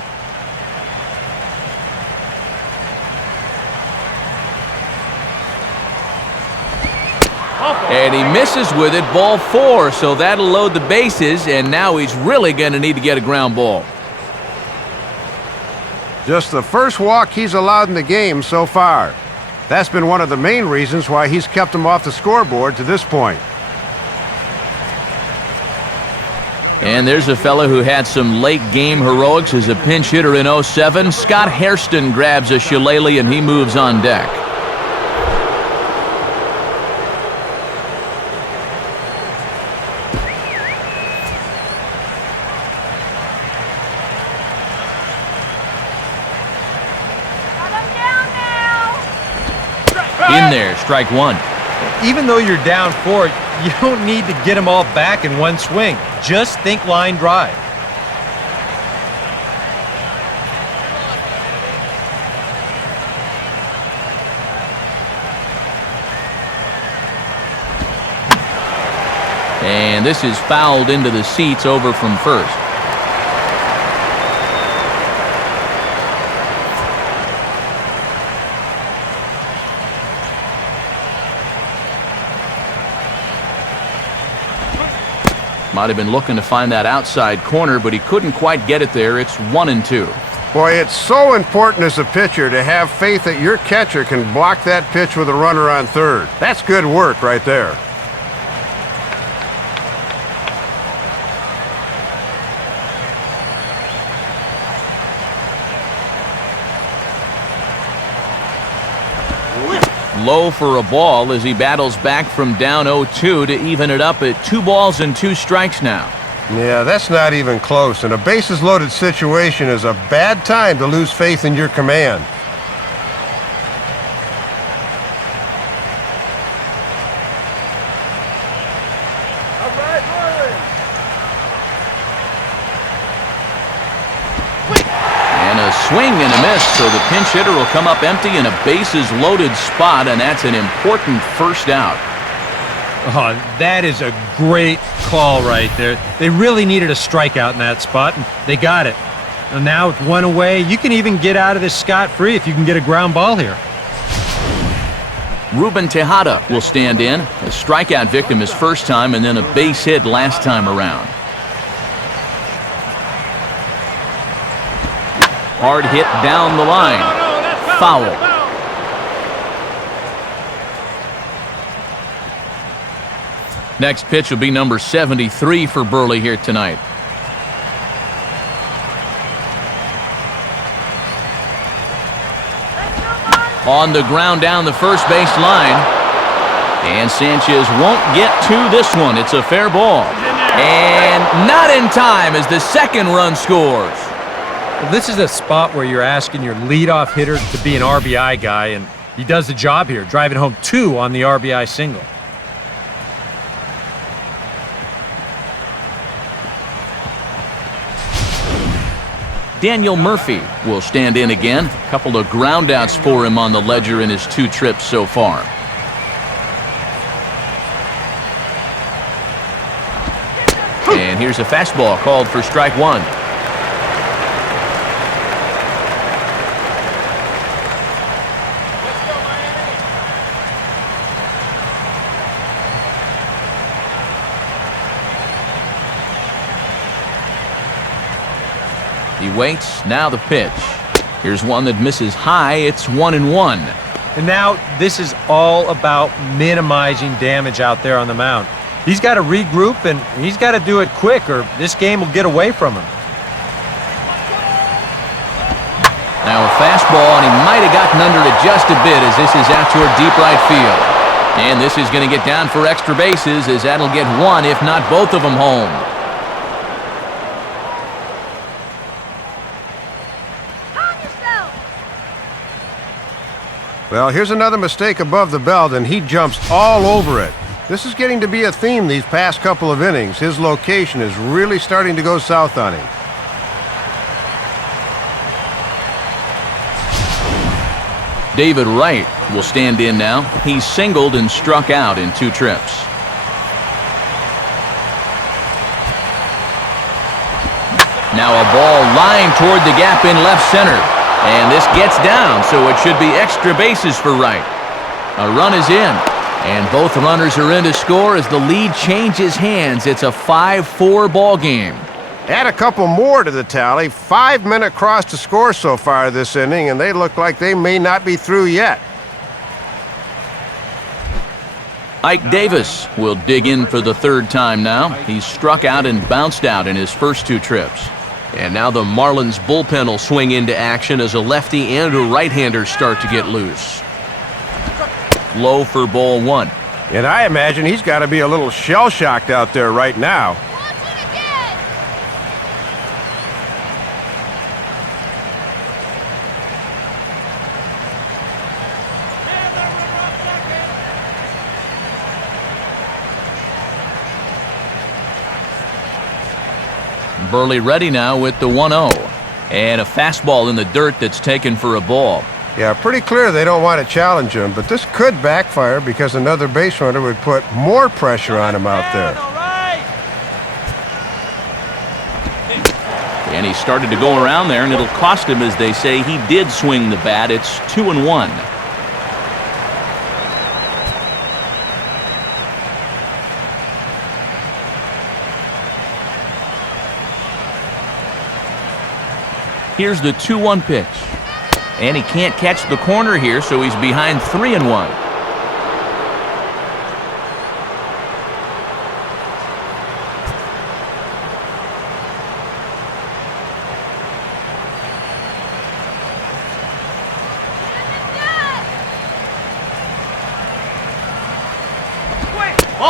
And he misses with it, ball 4, so that'll load the bases, and now he's really going to need to get a ground ball. Just the first walk he's allowed in the game so far. That's been one of the main reasons why he's kept him off the scoreboard to this point. And there's a fellow who had some late game heroics as a pinch hitter in '07. Scott Hairston grabs a shillelagh and he moves on deck. In there, strike one. Even though you're down 4, you don't need to get them all back in one swing. Just think line drive. And this is fouled into the seats over from first. Might have been looking to find that outside corner, but he couldn't quite get it there. It's 1-2. Boy, it's so important as a pitcher to have faith that your catcher can block that pitch with a runner on third. That's good work right there. Low for a ball as he battles back from down 0-2 to even it up at 2 balls and 2 strikes now. Yeah, that's not even close, and a bases-loaded situation is a bad time to lose faith in your command. All right, Marlins. And a swing and a miss, so the pinch hitter will come up empty in a bases-loaded spot, and that's an important first out. Oh, that is a great call right there. They really needed a strikeout in that spot, and they got it. And now with 1 away, you can even get out of this scot-free if you can get a ground ball here. Ruben Tejada will stand in. A strikeout victim his first time, and then a base hit last time around. Hard hit down the line. Foul. Next pitch will be number 73 for Burley here tonight. On the ground down the first base line. And Sanchez won't get to this one. It's a fair ball. And not in time as the second run scores. Well, this is a spot where you're asking your leadoff hitter to be an RBI guy, and he does the job here, driving home 2 on the RBI single. Daniel Murphy will stand in again. A couple of groundouts for him on the ledger in his 2 trips so far. And here's a fastball called for strike 1. He waits, now the pitch. Here's one that misses high, it's 1-1. And now this is all about minimizing damage out there on the mound. He's got to regroup, and he's got to do it quick, or this game will get away from him. Now a fastball, and he might have gotten under it just a bit as this is out toward deep right field. And this is going to get down for extra bases as that'll get 1, if not both of them, home. Well, here's another mistake above the belt, and he jumps all over it. This is getting to be a theme these past couple of innings. His location is really starting to go south on him. David Wright will stand in now. He's singled and struck out in 2 trips. Now a ball lined toward the gap in left center. And this gets down, so it should be extra bases for Wright. A run is in, and both runners are in to score as the lead changes hands. It's a 5-4 ball game. Add a couple more to the tally. 5-minute cross to score so far this inning, and they look like they may not be through yet. Ike Davis will dig in for the 3rd time now. He's struck out and bounced out in his first 2 trips. And now the Marlins bullpen will swing into action as a lefty and a right-hander start to get loose. Low for ball 1. And I imagine he's got to be a little shell-shocked out there right now. Burley ready now with the 1-0. And a fastball in the dirt that's taken for a ball. Yeah, pretty clear they don't want to challenge him, but this could backfire because another base runner would put more pressure on him out there. And he started to go around there, and it'll cost him, as they say. He did swing the bat. It's 2-1. Here's the 2-1 pitch. And he can't catch the corner here, so he's behind 3-1.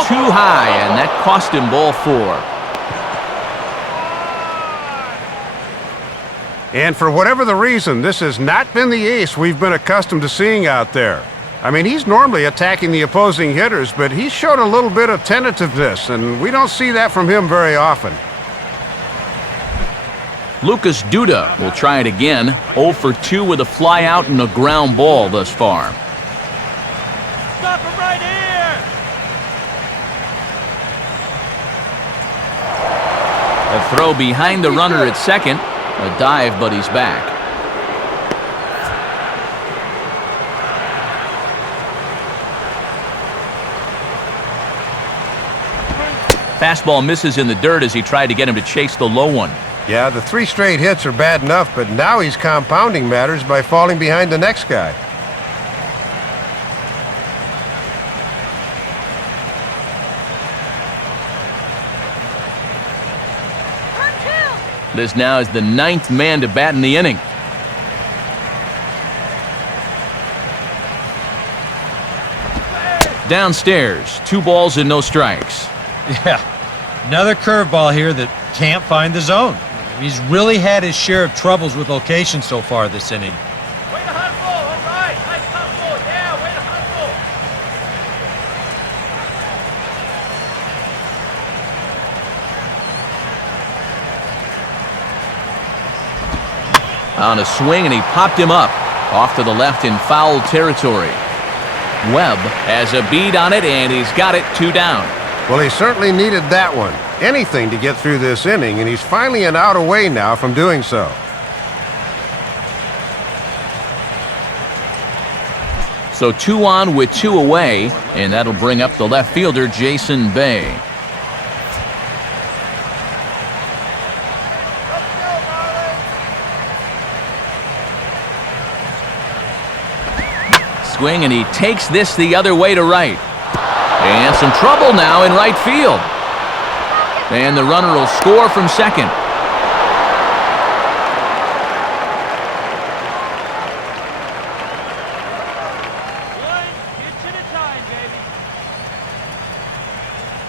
Too high, and that cost him ball 4. And for whatever the reason, this has not been the ace we've been accustomed to seeing out there. I mean, he's normally attacking the opposing hitters, but he's shown a little bit of tentativeness, and we don't see that from him very often. Lucas Duda will try it again. 0 for 2 with a fly out and a ground ball thus far. Stop him right here! A throw behind the runner at second. A dive, but he's back. Fastball misses in the dirt as he tried to get him to chase the low one. Yeah, the 3 straight hits are bad enough, but now he's compounding matters by falling behind the next guy. This now is the 9th man to bat in the inning. Downstairs, 2 balls and no strikes. Yeah, another curveball here that can't find the zone. He's really had his share of troubles with location so far this inning. Way to hustle. All right. Nice hustle. Yeah, way to hustle. On a swing, and he popped him up. Off to the left in foul territory. Webb has a bead on it, and he's got it 2 down. Well, he certainly needed that one. Anything to get through this inning, and he's finally an out away now from doing so. So 2 on with 2 away, and that'll bring up the left fielder, Jason Bay. Let's go, Marlins. Swing, and he takes this the other way to right. And some trouble now in right field. And the runner will score from second. One pitch at a time, baby.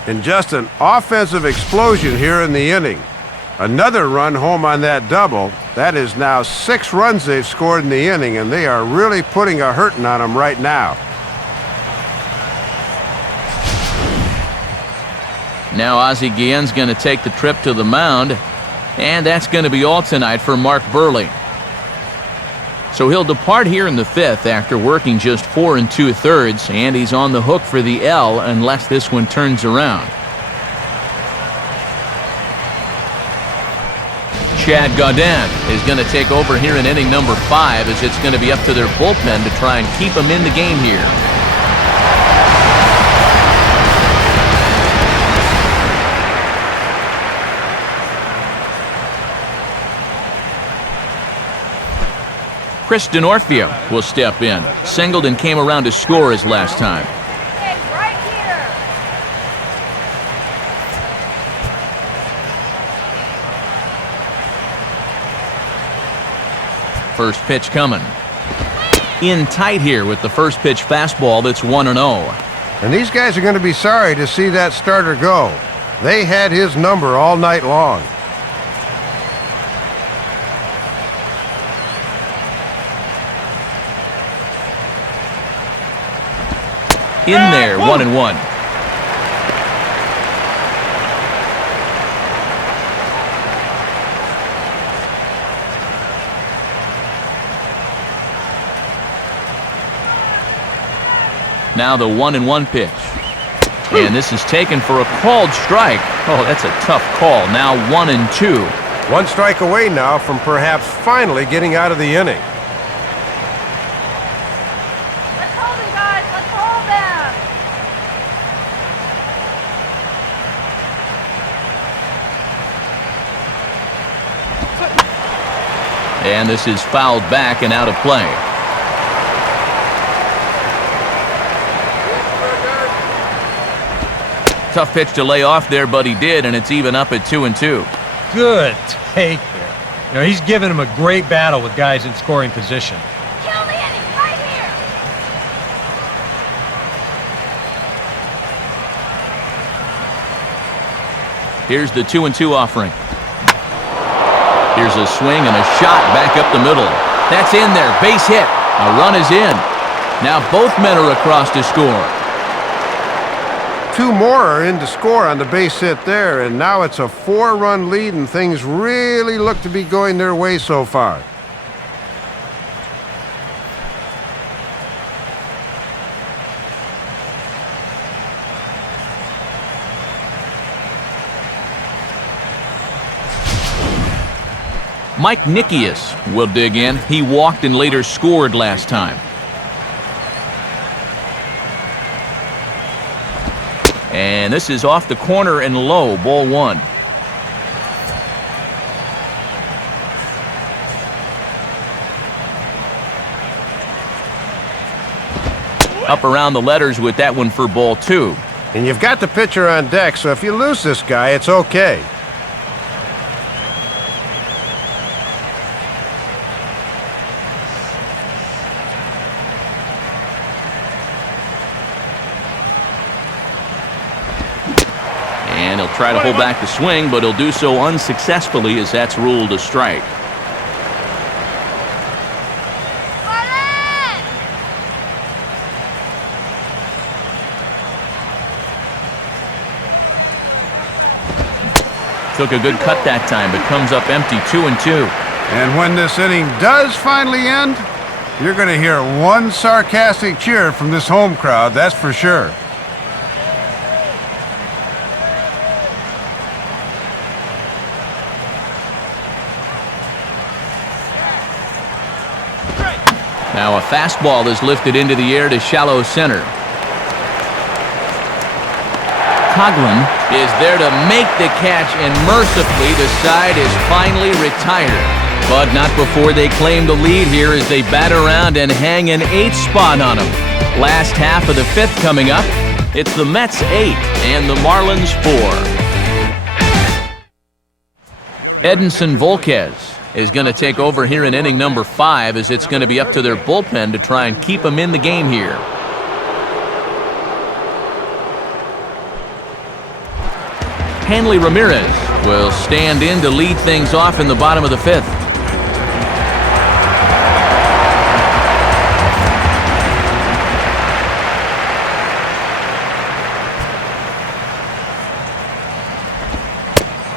And just an offensive explosion here in the inning. Another run home on that double. That is now 6 runs they've scored in the inning, and they are really putting a hurting on them right now. Now Ozzie Guillen's going to take the trip to the mound, and that's going to be all tonight for Mark Buehrle. So he'll depart here in the 5th after working just 4 2/3, and he's on the hook for the L unless this one turns around. Chad Gaudin is going to take over here in inning number 5, as it's going to be up to their bullpen to try and keep him in the game here. Chris D'Onofrio will step in. Singled and came around to score his last time. Hey, right here. First pitch coming. In tight here with the first pitch fastball that's 1-0. And these guys are going to be sorry to see that starter go. They had his number all night long. In there, 1-1. Now the 1-1 pitch. And this is taken for a called strike. Oh, that's a tough call. Now 1-2. 1 strike away now from perhaps finally getting out of the inning. Let's hold him, guys. Let's hold them. And this is fouled back and out of play. Tough pitch to lay off there, but he did, and it's even up at 2-2. Good take there. You know, he's giving him a great battle with guys in scoring position. Kill the inning right here. Here's the 2-2 offering. Here's a swing and a shot back up the middle. That's in there. Base hit. A run is in. Now both men are across to score. 2 more are in to score on the base hit there, and now it's a 4-run lead, and things really look to be going their way so far. Mike Nikias will dig in. He walked and later scored last time. And this is off the corner and low, ball 1. Up around the letters with that one for ball 2. And you've got the pitcher on deck, so if you lose this guy, it's okay. And he'll try try to hold back the swing, but he'll do so unsuccessfully as that's ruled a strike. Took a good cut that time, but comes up empty, 2-2. And when this inning does finally end, you're going to hear one sarcastic cheer from this home crowd, that's for sure. Now a fastball is lifted into the air to shallow center. Coughlin is there to make the catch, and mercifully the side is finally retired. But not before they claim the lead here as they bat around and hang an 8th spot on them. Last half of the 5th coming up. It's the Mets 8 and the Marlins 4. Edinson Volquez is going to take over here in inning number 5, as it's going to be up to their bullpen to try and keep them in the game here. Hanley Ramirez will stand in to lead things off in the bottom of the 5th.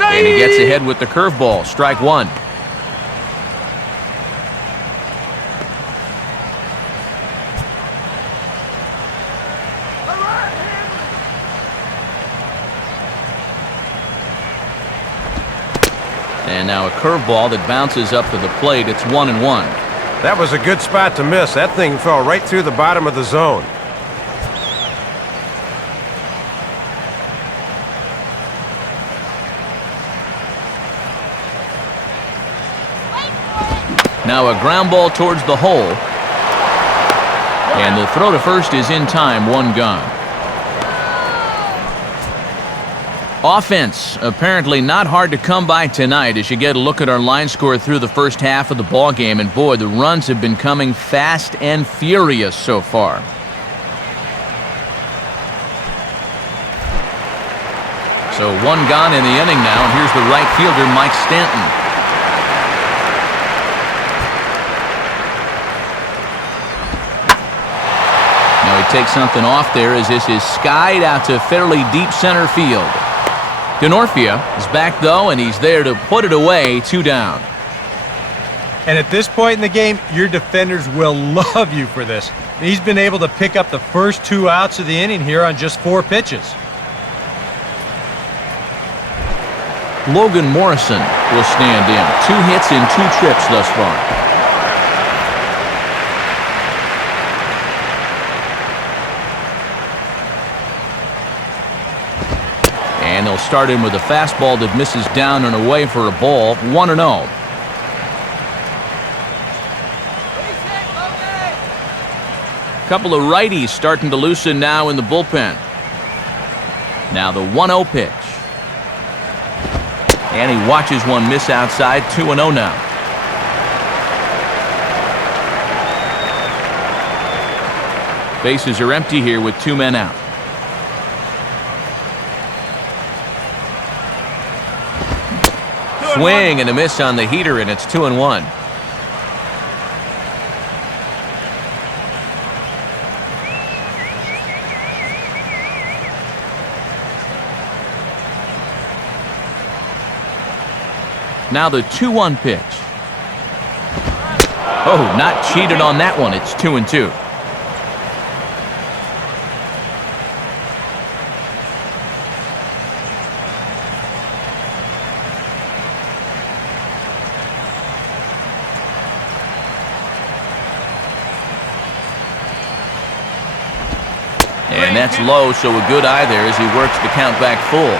And he gets ahead with the curveball, strike 1. And now a curveball that bounces up to the plate. It's 1-1. That was a good spot to miss. That thing fell right through the bottom of the zone. Now a ground ball towards the hole. And the throw to first is in time, 1 gone. Offense apparently not hard to come by tonight as you get a look at our line score through the first half of the ball game, and boy, the runs have been coming fast and furious so far. So 1 gone in the inning now, and here's the right fielder, Mike Stanton. Now he takes something off there as this is skied out to fairly deep center field. Denorfia is back, though, and he's there to put it away, 2 down. And at this point in the game, your defenders will love you for this. He's been able to pick up the first 2 outs of the inning here on just 4 pitches. Logan Morrison will stand in. 2 hits in 2 trips thus far. And they'll start in with a fastball that misses down and away for a ball, 1-0. Couple of righties starting to loosen now in the bullpen. Now the 1-0 pitch. And he watches one miss outside, 2-0 now. Bases are empty here with 2 men out. Swing and a miss on the heater, and it's 2-1. Now the 2-1 pitch. Oh, not cheated on that one. It's 2-2. And that's low, so a good eye there as he works the count back full.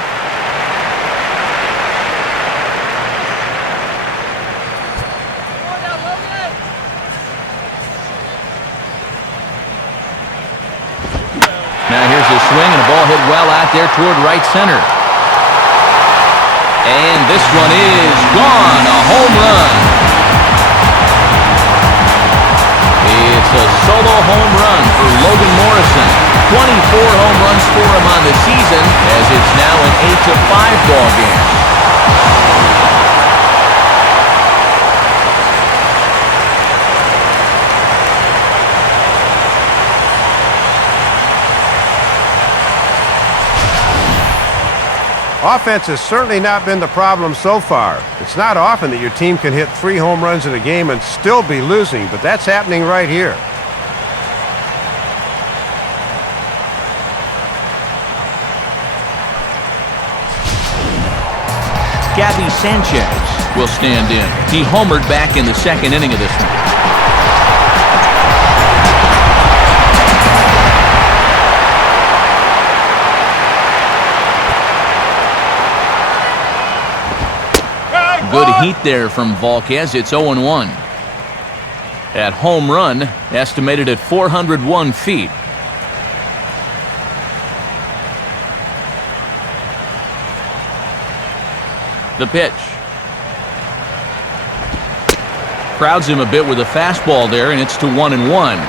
Now here's a swing and a ball hit well out there toward right center. And this one is gone, a home run. it's a solo home run for Logan Morrison. 24 home runs for him on the season, as it's now an 8-5 ball game. Offense has certainly not been the problem so far. It's not often that your team can hit 3 home runs in a game and still be losing, but that's happening right here. Gabby Sanchez will stand in. He homered back in the second inning of this one. Good heat there from Volquez. It's 0-1. At home run, estimated at 401 feet. The pitch. Crowds him a bit with a fastball there, and it's to 1-1.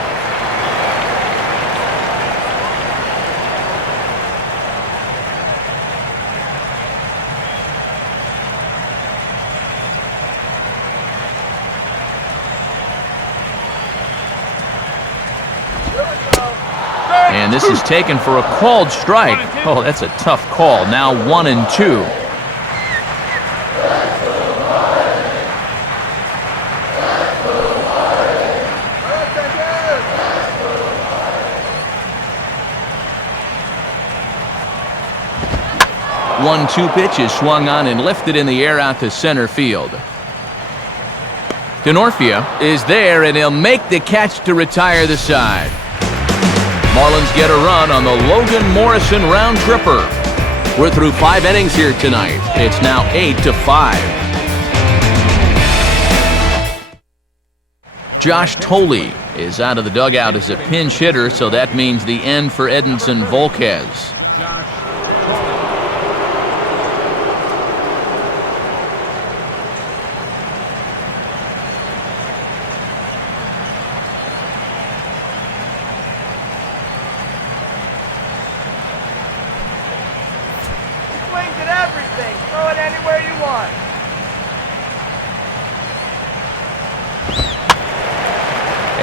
'And this is taken for a called strike. Oh, that's a tough call. Now 1-2. One-two pitch is swung on and lifted in the air out to center field. Denorfia is there, and he'll make the catch to retire the side. Marlins get a run on the Logan Morrison round tripper. We're through 5 innings here tonight. It's now 8-5. Josh Tolley is out of the dugout as a pinch hitter, so that means the end for Edinson Volquez.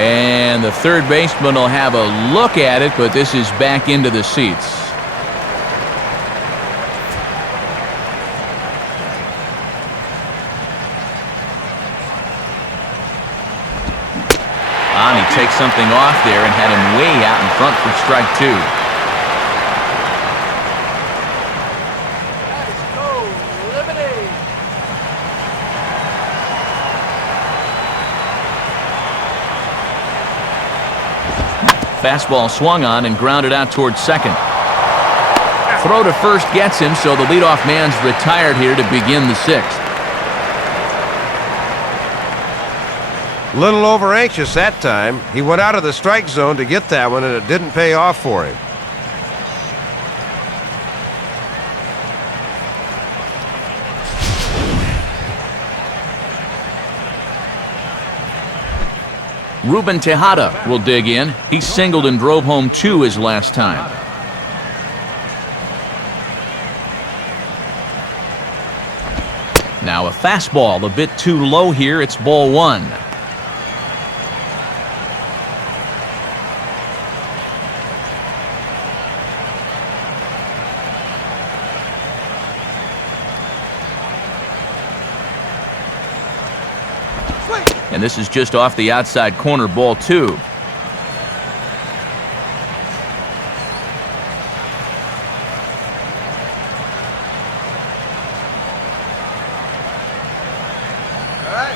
And the third baseman will have a look at it, but this is back into the seats. He takes something off there and had him way out in front for strike 2. Fastball swung on and grounded out towards second. Throw to first gets him, so the leadoff man's retired here to begin the 6th. Little over anxious that time. He went out of the strike zone to get that one, and it didn't pay off for him. Ruben Tejada will dig in. He singled and drove home 2 his last time. Now a fastball a bit too low here. It's ball 1. And this is just off the outside corner, ball 2. All right.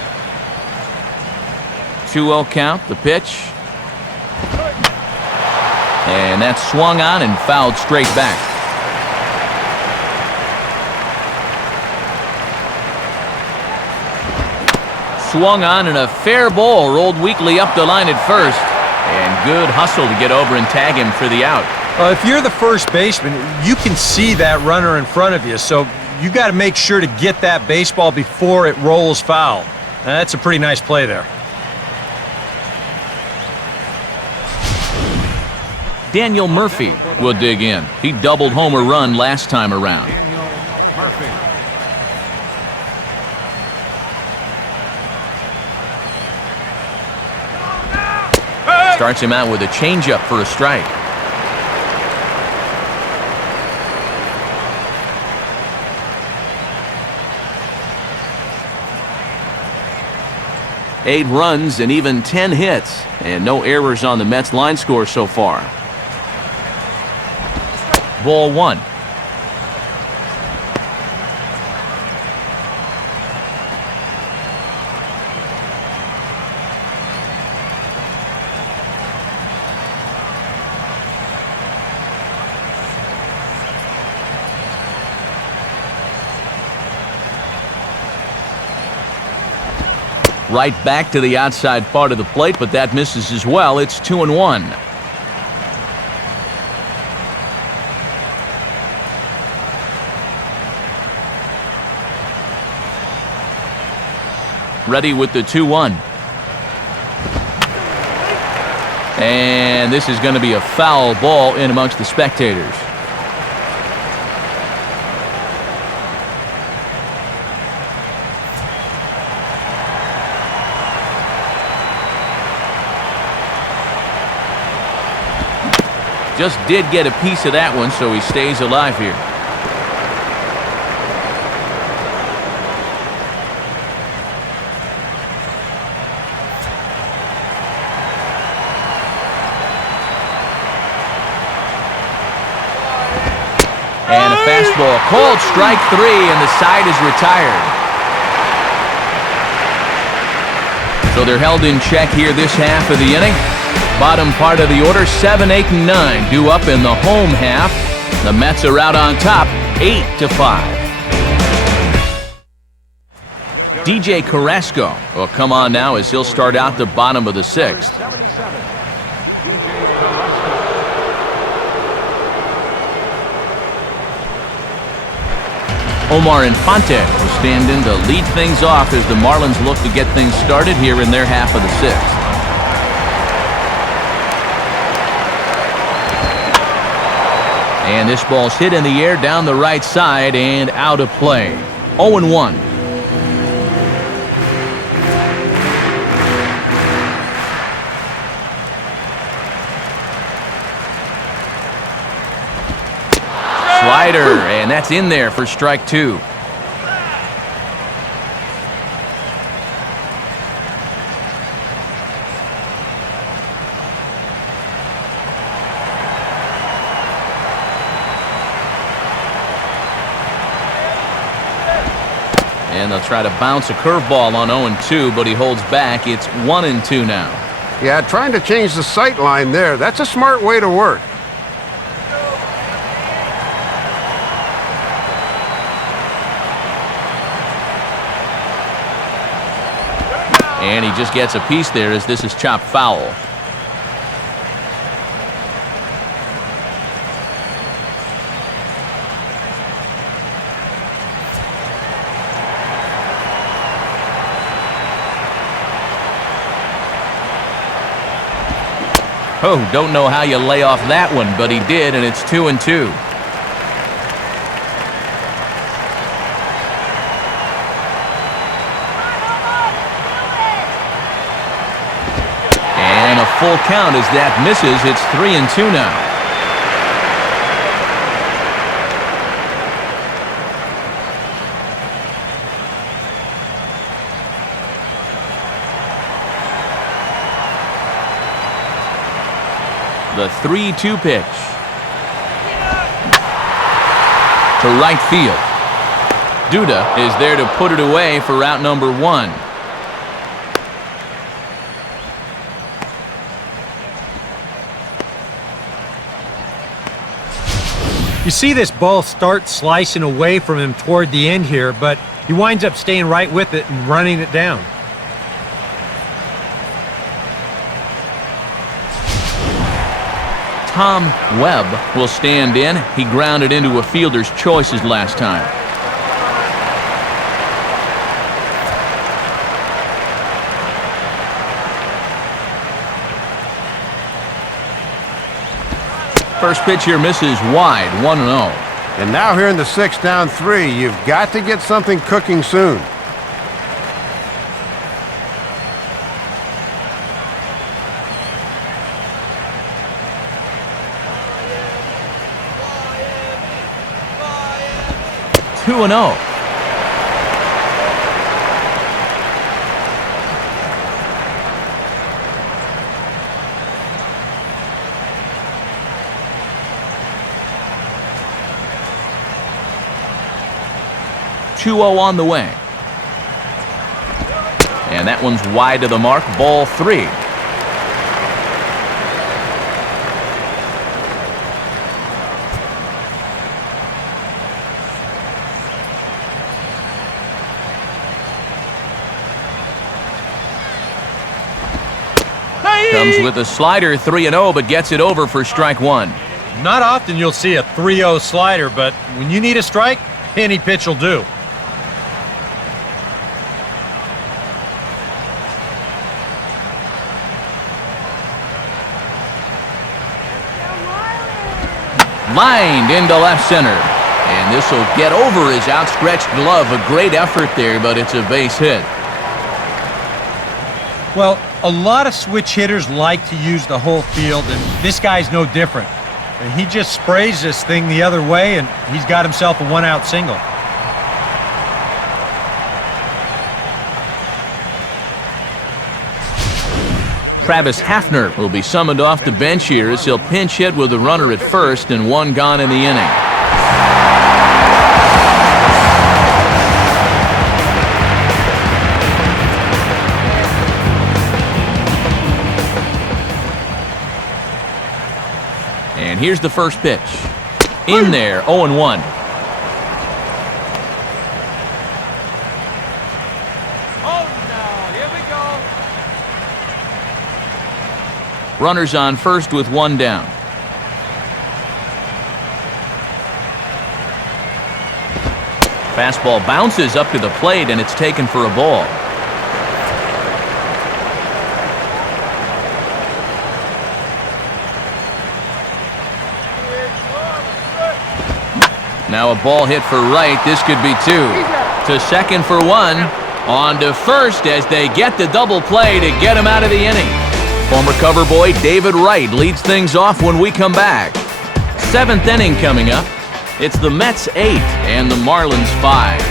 2-0 count, the pitch. And that's swung on and fouled straight back. Swung on and a fair ball rolled weakly up the line at first. And good hustle to get over and tag him for the out. If you're the first baseman, you can see that runner in front of you, so you got to make sure to get that baseball before it rolls foul. That's a pretty nice play there. Daniel Murphy will dig in. He doubled home a run last time around. Daniel Murphy. Starts him out with a changeup for a strike. Eight runs and even 10 hits, and no errors on the Mets line score so far. Ball one. Right back to the outside part of the plate, but that misses as well. It's 2-1. Ready with the 2-1. And this is going to be a foul ball in amongst the spectators. Just did get a piece of that one, so he stays alive here. And a fastball called strike three, and the side is retired. So they're held in check here this half of the inning. Bottom part of the order, 7, 8, and 9 due up in the home half. The Mets are out on top, 8-5. DJ Carrasco will come on now as he'll start out the bottom of the sixth. Omar Infante will stand in to lead things off as the Marlins look to get things started here in their half of the sixth. And this ball's hit in the air down the right side and out of play. 0-1. Slider, and that's in there for strike two. And they'll try to bounce a curveball on 0-2, but he holds back. It's 1-2 now. Yeah, trying to change the sight line there. That's a smart way to work. And he just gets a piece there as this is chopped foul. Oh, don't know how you lay off that one, but he did, and it's 2-2. And a full count as that misses. It's 3-2 now. The 3-2 pitch to right field. Duda is there to put it away for out number one. You see this ball start slicing away from him toward the end here, but he winds up staying right with it and running it down. Tom Webb will stand in. He grounded into a fielder's choices last time. First pitch here misses wide, 1-0. And now here in the sixth, down 3, you've got to get something cooking soon. Two and 0. On the way. And that one's wide of the mark, ball 3. Comes with a slider, 3-0, but gets it over for strike 1. Not often you'll see a 3-0 slider, but when you need a strike, any pitch will do. Lined into left center. And this will get over his outstretched glove. A great effort there, but it's a base hit. Well, a lot of switch hitters like to use the whole field, and this guy's no different. And he just sprays this thing the other way, and he's got himself a one-out single. Travis Hafner will be summoned off the bench here as he'll pinch hit with a runner at first and 1 gone in the inning. And here's the first pitch. In there, 0-1. Runners on first with 1 down. Fastball bounces up to the plate and it's taken for a ball. Now a ball hit for right. This could be 2. To second for 1. On to first as they get the double play to get him out of the inning. Former cover boy David Wright leads things off when we come back. 7th inning coming up. It's the Mets 8 and the Marlins 5.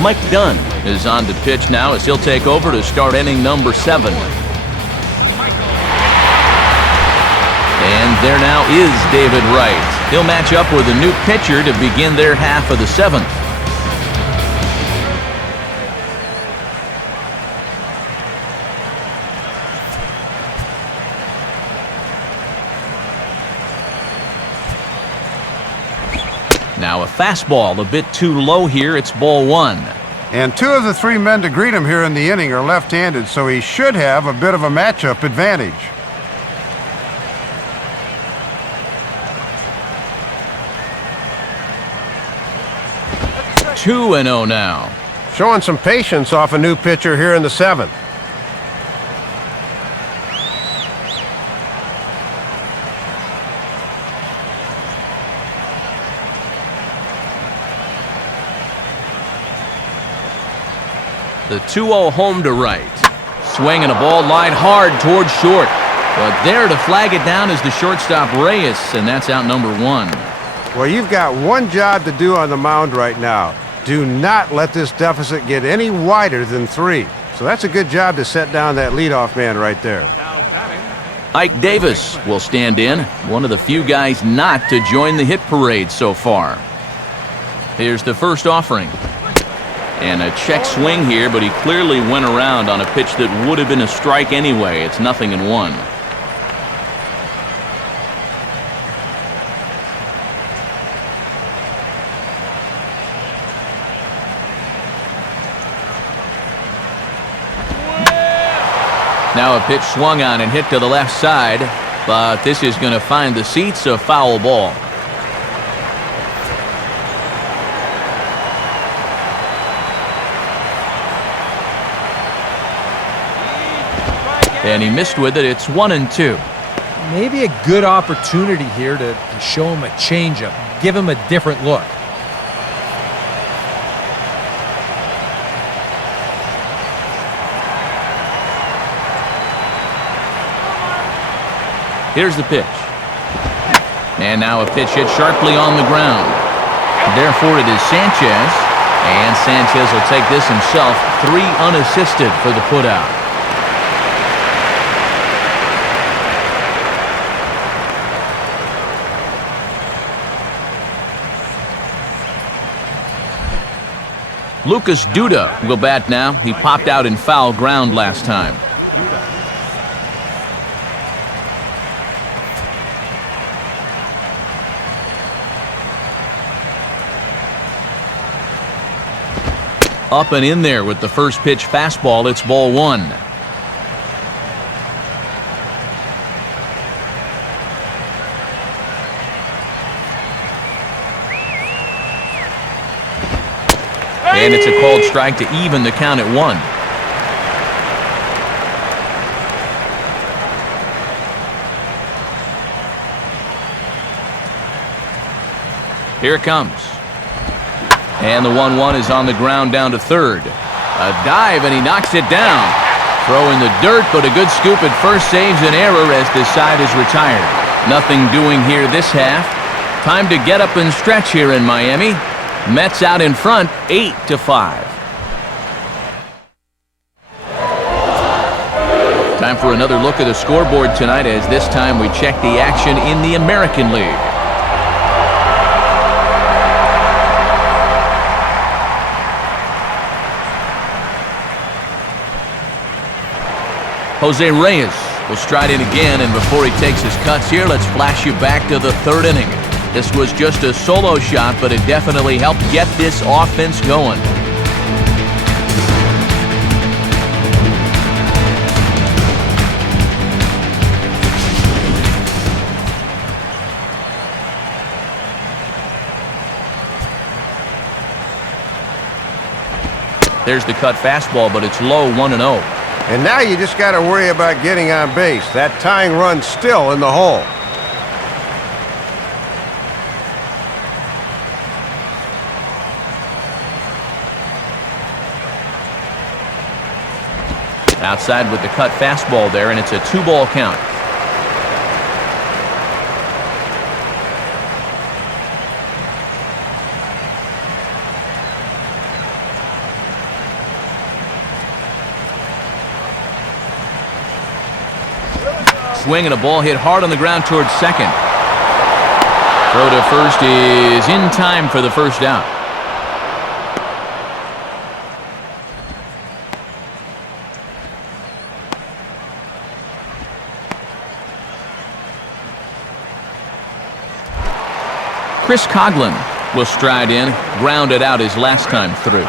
Mike Dunn is on to pitch now as he'll take over to start inning number 7. And there now is David Wright. He'll match up with a new pitcher to begin their half of the 7th. Now a fastball a bit too low here. It's ball 1. And 2 of the 3 men to greet him here in the inning are left-handed, so he should have a bit of a matchup advantage. Two 2-0 now. Showing some patience off a new pitcher here in the 7th. The 2-0 home to right. Swinging a ball line hard towards short. But there to flag it down is the shortstop Reyes, and that's out number 1. Well, you've got one job to do on the mound right now. Do not let this deficit get any wider than 3. So that's a good job to set down that leadoff man right there. Ike Davis will stand in, one of the few guys not to join the hit parade so far. Here's the first offering. And a check swing here, but he clearly went around on a pitch that would have been a strike anyway. It's 0-1. Now a pitch swung on and hit to the left side, but this is going to find the seats, a foul ball. And he missed with it. It's 1-2. Maybe a good opportunity here to show him a changeup, give him a different look. Here's the pitch. And now a pitch hit sharply on the ground. Therefore, it is Sanchez. And Sanchez will take this himself. 3 unassisted for the putout. Lucas Duda will bat now. He popped out in foul ground last time. Up and in there with the first pitch fastball. It's ball 1. And it's a called strike to even the count at 1. Here it comes. And the 1-1 is on the ground down to third. A dive, and he knocks it down. Throw in the dirt, but a good scoop at first saves an error as this side is retired. Nothing doing here this half. Time to get up and stretch here in Miami. Mets out in front, 8-5. Time for another look at the scoreboard tonight, as this time we check the action in the American League. Jose Reyes will stride in again, and before he takes his cuts here, let's flash you back to the 3rd inning. This was just a solo shot, but it definitely helped get this offense going. There's the cut fastball, but it's low, 1-0. And now you just got to worry about getting on base. That tying run's still in the hole. Outside with the cut fastball there, and it's a 2-ball count. Swing and a ball hit hard on the ground towards second. Throw to first is in time for the first out. Chris Coghlan will stride in, grounded out his last time through.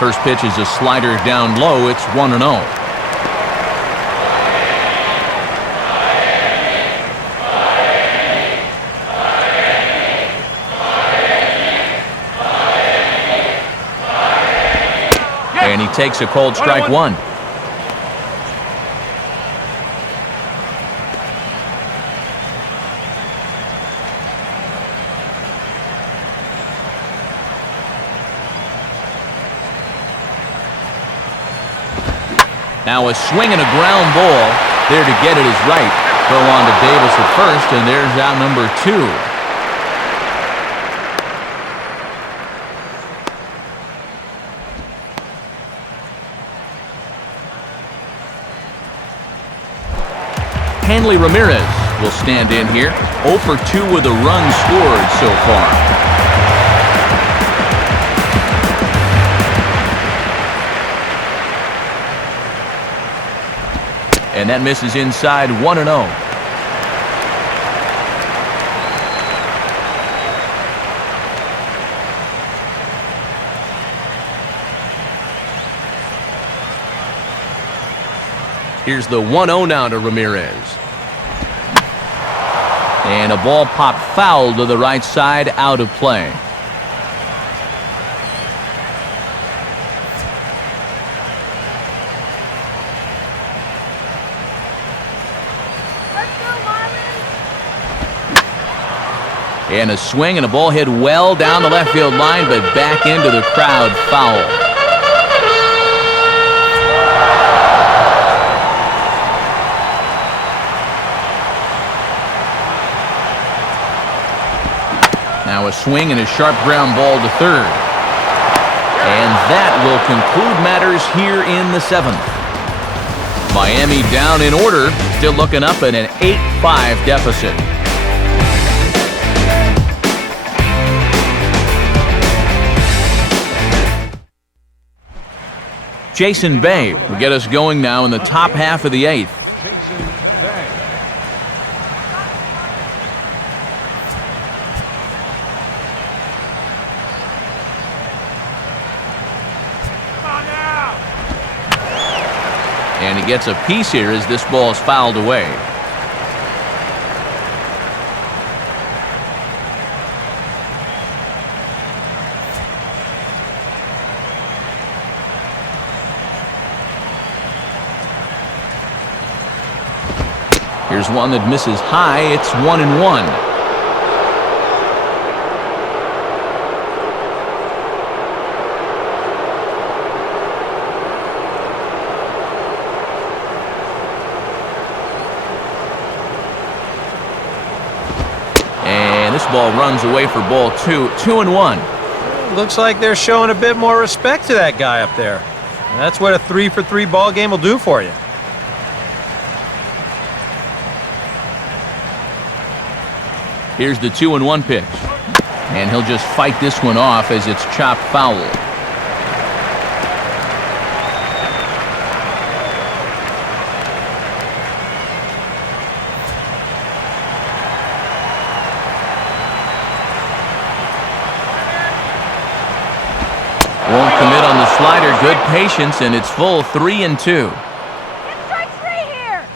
First pitch is a slider down low. It's 1-0. And he takes a cold strike 1. Now a swing and a ground ball. There to get it is right. Throw on to Davis at first, and there's out number 2. Hanley Ramirez will stand in here. 0 for 2 with a run scored so far. And that misses inside, 1-0. Here's the 1-0 now to Ramirez. And a ball popped foul to the right side, out of play. Let's go, Marlins! And a swing and a ball hit well down the left field line, but back into the crowd, foul. Now a swing and a sharp ground ball to third. And that will conclude matters here in the 7th. Miami down in order, still looking up at an 8-5 deficit. Jason Bay will get us going now in the top half of the 8th. And he gets a piece here as this ball is fouled away. Here's one that misses high. It's 1-1. This ball runs away for ball 2. 2-1. Looks like they're showing a bit more respect to that guy up there. And that's what a 3-for-3 ball game will do for you. Here's the 2-1 pitch. And he'll just fight this one off as it's chopped foul. Won't commit on the slider. Good patience, and it's full 3-2. Get strike 3 here!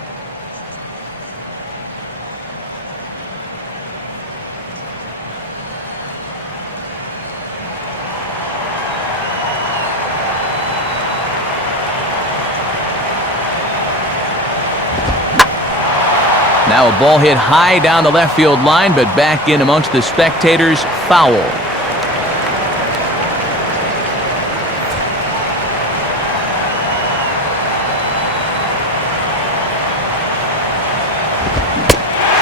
Now a ball hit high down the left field line, but back in amongst the spectators. Foul.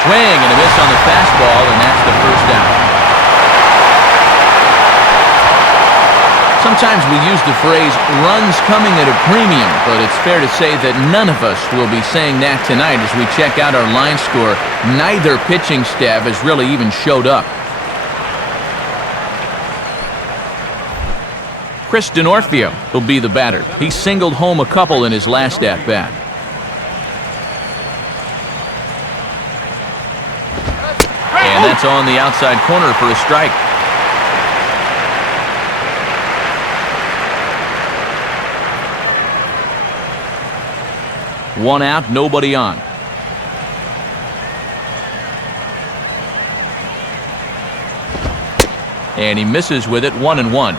Swing and a miss on the fastball, and that's the first down. Sometimes we use the phrase runs coming at a premium, but it's fair to say that none of us will be saying that tonight as we check out our line score. Neither pitching staff has really even showed up. Chris Denorfio will be the batter. He singled home a couple in his last at-bat. And that's on the outside corner for a strike. One out, nobody on. And he misses with it, 1-1.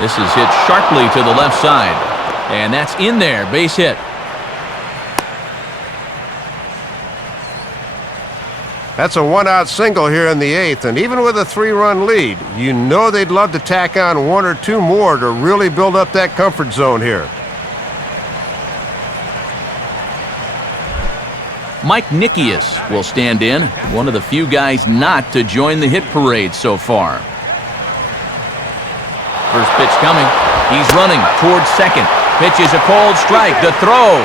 This is hit sharply to the left side. And that's in there, base hit. That's a one-out single here in the 8th, and even with a 3-run lead, you know they'd love to tack on 1 or 2 more to really build up that comfort zone here. Mike Nickius will stand in, one of the few guys not to join the hit parade so far. First pitch coming. He's running towards second. Pitch is a cold strike. The throw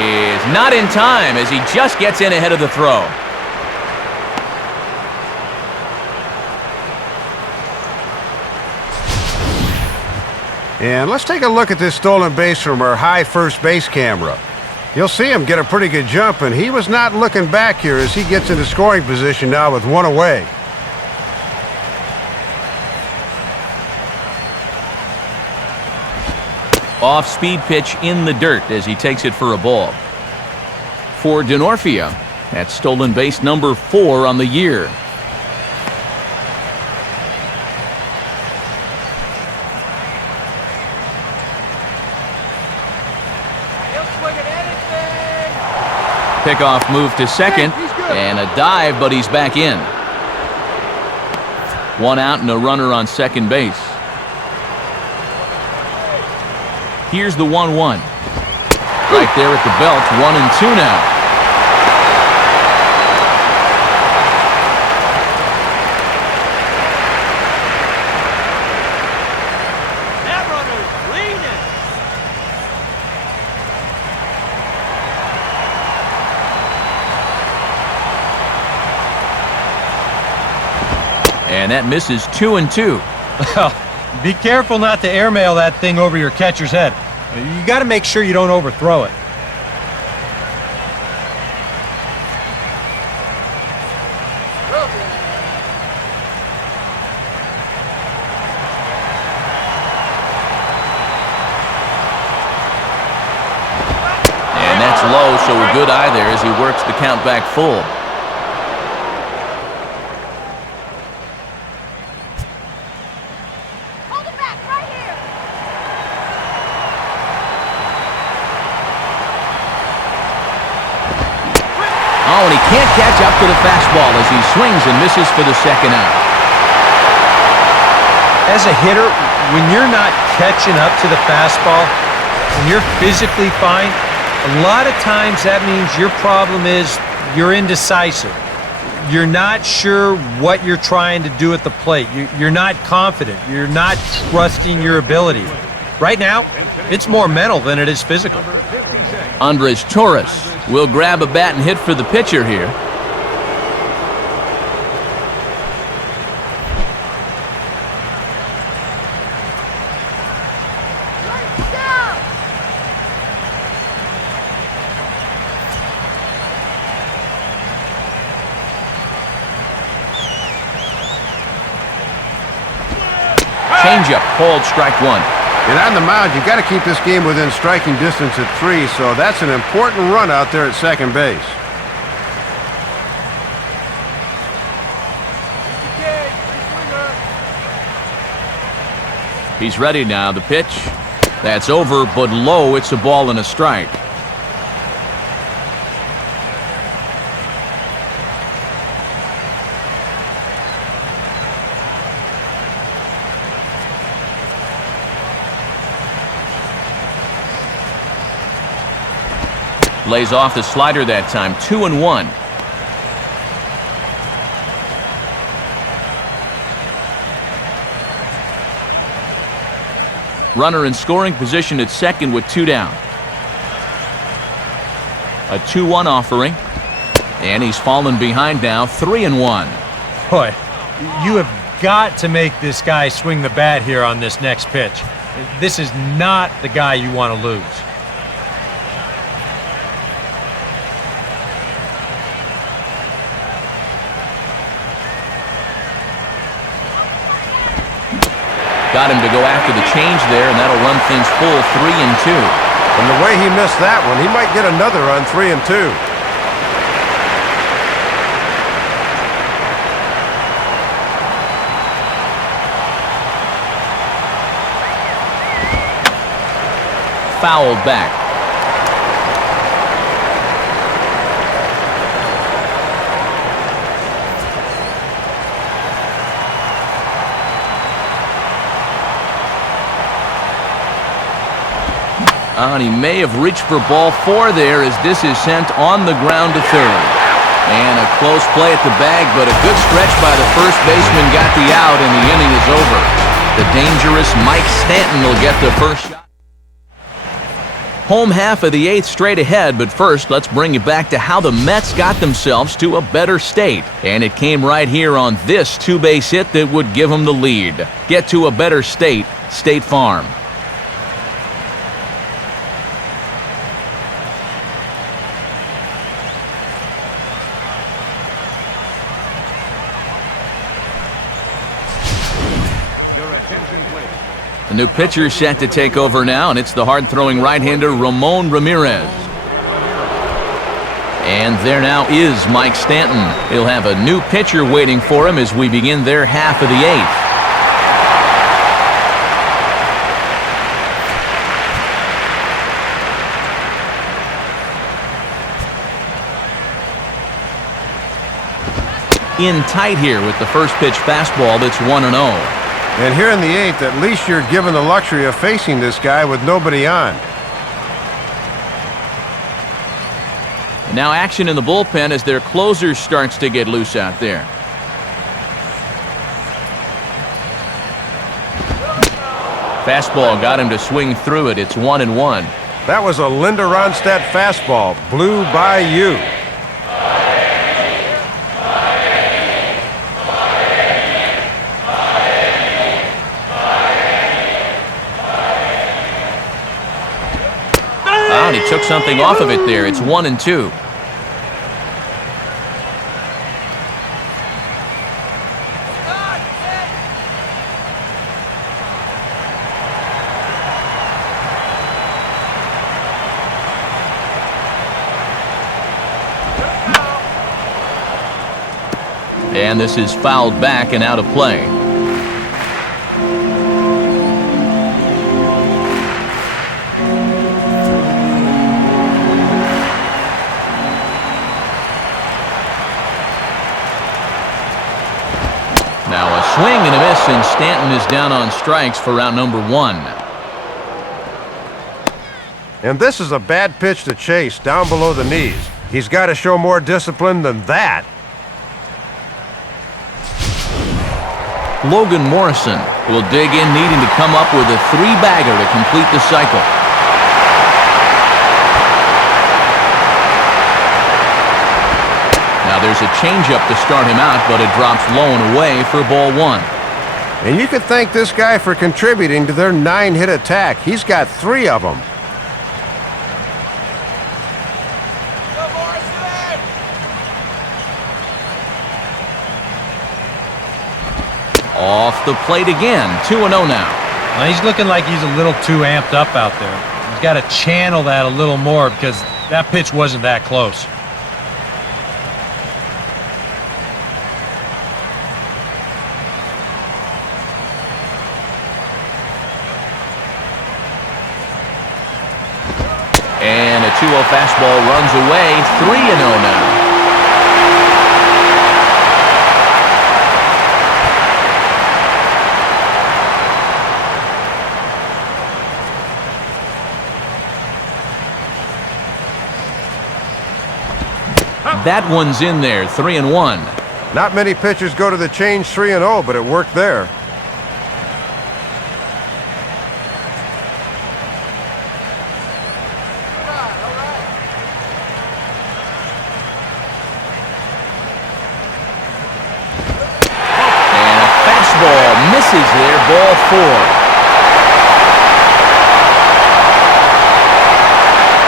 is not in time as he just gets in ahead of the throw. And let's take a look at this stolen base from our high first base camera. You'll see him get a pretty good jump, and he was not looking back here as he gets into scoring position now with one away. Off-speed pitch in the dirt as he takes it for a ball. For Denorfia, that's stolen base number 4 on the year. Pickoff move to second, and a dive, but he's back in. 1 out and a runner on second base. Here's the 1-1. Right there at the belt, 1-2 now. That runner's leaning. And that misses 2-2. Well, be careful not to airmail that thing over your catcher's head. You got to make sure you don't overthrow it. And that's low, so a good eye there as he works the count back full. Oh, and he can't catch up to the fastball as he swings and misses for the second out. As a hitter, when you're not catching up to the fastball, when you're physically fine, a lot of times that means your problem is you're indecisive. You're not sure what you're trying to do at the plate. You're not confident. You're not trusting your ability. Right now, it's more mental than it is physical. Andres Torres will grab a bat and hit for the pitcher here. Changeup, called strike 1. And on the mound, you've got to keep this game within striking distance at 3, so that's an important run out there at second base. He's ready now. The pitch. That's over, but low. It's a ball and a strike. Lays off the slider that time, 2-1. Runner in scoring position at second with 2 down. A 2-1 offering. And he's fallen behind now, 3-1. Boy, you have got to make this guy swing the bat here on this next pitch. This is not the guy you want to lose. Got him to go after the change there, and that'll run things full 3-2. And the way he missed that one, he might get another run, 3-2. Fouled back. And he may have reached for ball 4 there as this is sent on the ground to third. And a close play at the bag, but a good stretch by the first baseman got the out, and the inning is over. The dangerous Mike Stanton will get the first shot. Home half of the 8th straight ahead, but first let's bring you back to how the Mets got themselves to a better state. And it came right here on this 2-base hit that would give them the lead. Get to a better state, State Farm. Your attention, please. The new pitcher set to take over now, and it's the hard-throwing right-hander Ramon Ramirez. And there now is Mike Stanton. He'll have a new pitcher waiting for him as we begin their half of the eighth. In tight here with the first pitch fastball that's 1-0. And here in the eighth, at least you're given the luxury of facing this guy with nobody on. Now action in the bullpen as their closer starts to get loose out there. Fastball got him to swing through it. It's 1-1. That was a Linda Ronstadt fastball. Blew by you. And he took something off of it there. It's 1-2. And this is fouled back and out of play. Now a swing and a miss, and Stanton is down on strikes for round number 1. And this is a bad pitch to chase down below the knees. He's got to show more discipline than that. Logan Morrison will dig in, needing to come up with a 3-bagger to complete the cycle. Now there's a changeup to start him out, but it drops low and away for ball 1. And you could thank this guy for contributing to their 9-hit attack. He's got 3 of them. Off the plate again, 2-0 now. Well, he's looking like he's a little too amped up out there. He's got to channel that a little more because that pitch wasn't that close. And a 2-0 fastball runs away, 3-0 now. That one's in there, 3-1. Not many pitchers go to the change 3-0, but it worked there. And a fastball misses there, ball 4.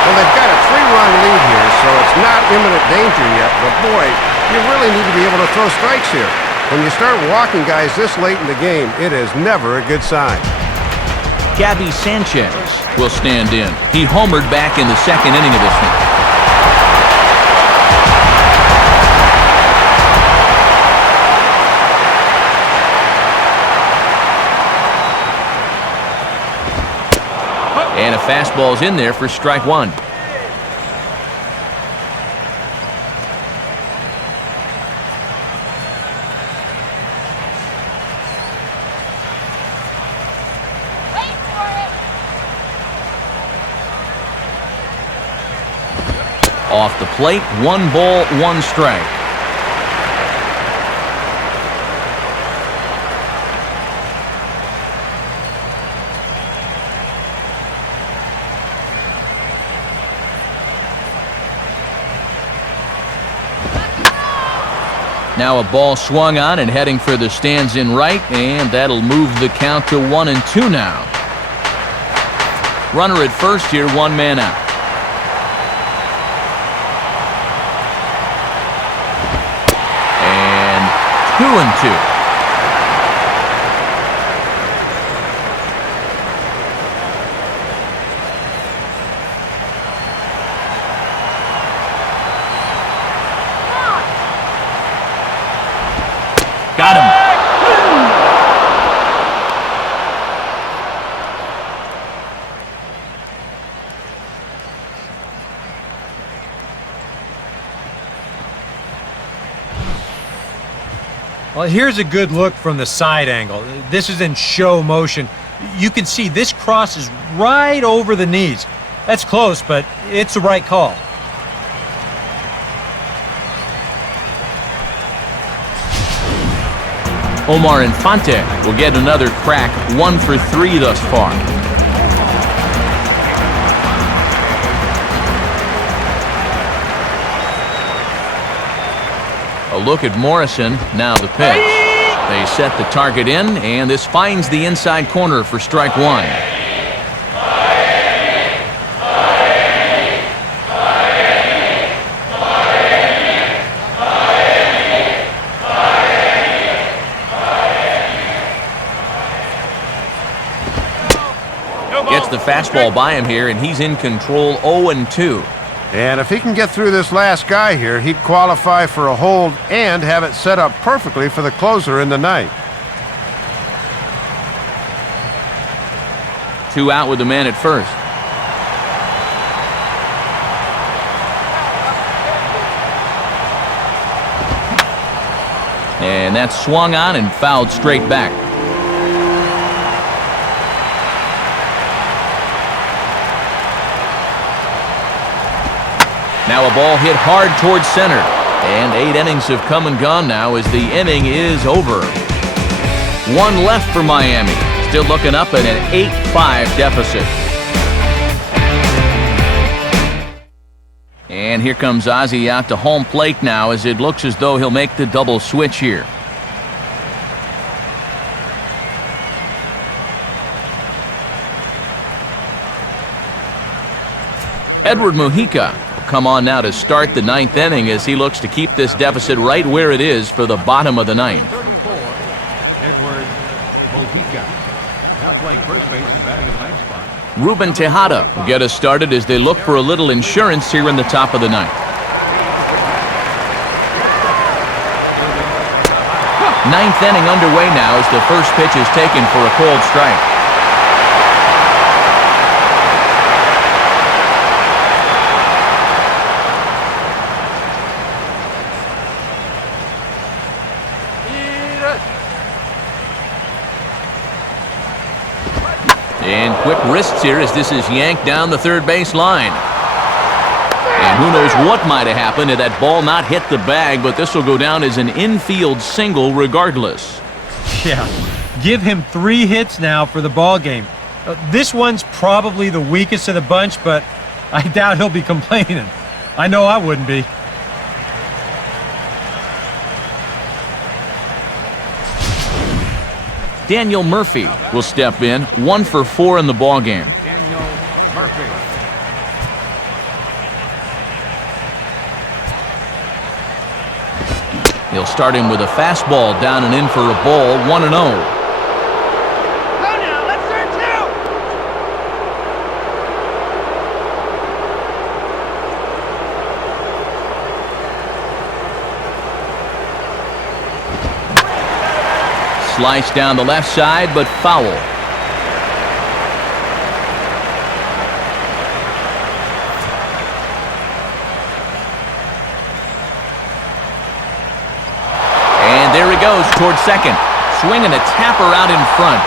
Well, they've got a 3-run lead here, so it's not imminent danger yet, but boy, you really need to be able to throw strikes here. When you start walking guys this late in the game, it is never a good sign. Gabby Sanchez will stand in. He homered back in the second inning of this one. And a fastball's in there for strike 1. Off the plate, 1 ball, 1 strike. Now a ball swung on and heading for the stands in right, and that'll move the count to 1-2 now. Runner at first here, 1 man out. And 2-2. Well, here's a good look from the side angle. This is in show motion. You can see this crosses right over the knees. That's close, but it's the right call. Omar Infante will get another crack, 1 for 3 thus far. A look at Morrison, now the pitch. They set the target in, and this finds the inside corner for strike 1. Gets the fastball by him here, and he's in control, 0-2. And if he can get through this last guy here, he'd qualify for a hold and have it set up perfectly for the closer in the ninth. 2 out with the man at first. And that's swung on and fouled straight back. Now a ball hit hard towards center. And 8 innings have come and gone now as the inning is over. 1 left for Miami. Still looking up at an 8-5 deficit. And here comes Ozzie out to home plate now as it looks as though he'll make the double switch here. Edward Mujica will come on now to start the 9th inning as he looks to keep this deficit right where it is for the bottom of the 9th. 34, Edward Mujica. Now playing first base and batting at the 9th spot. Ruben Tejada will get us started as they look for a little insurance here in the top of the 9th. 9th inning underway now as the first pitch is taken for a cold strike. And quick wrists here as this is yanked down the third base line. And who knows what might have happened had that ball not hit the bag, but this will go down as an infield single regardless. Yeah, give him 3 hits now for the ball game. This one's probably the weakest of the bunch, but I doubt he'll be complaining. I know I wouldn't be. Daniel Murphy will step in, 1 for 4 in the ball game. Daniel Murphy. He'll start him with a fastball down and in for a ball, 1-0. Go now, let's turn 2. Slice down the left side, but foul. And there he goes towards second. Swinging a tapper out in front.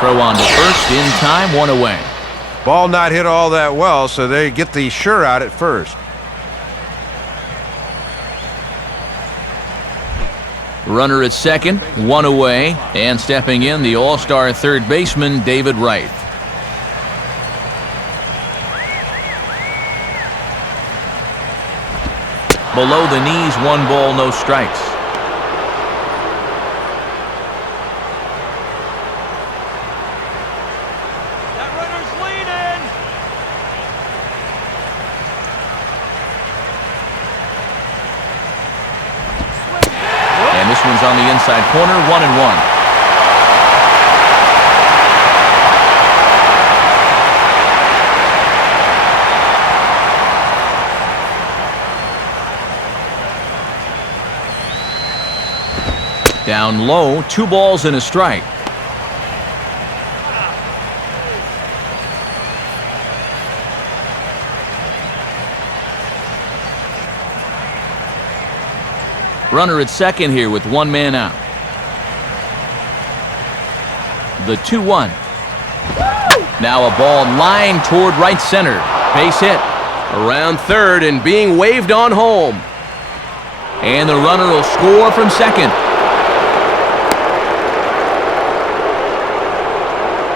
Throw on to first in time, 1 away. Ball not hit all that well, so they get the sure out at first. Runner at second, 1 away, and stepping in the all-star third baseman, David Wright. Below the knees, 1 ball, no strikes. That runner's leading. And this one's on the inside corner, 1-1. Down low, 2 balls and a strike. Runner at second here with one man out. The 2-1. Now a ball lined toward right center. Base hit. Around third and being waved on home. And the runner will score from second.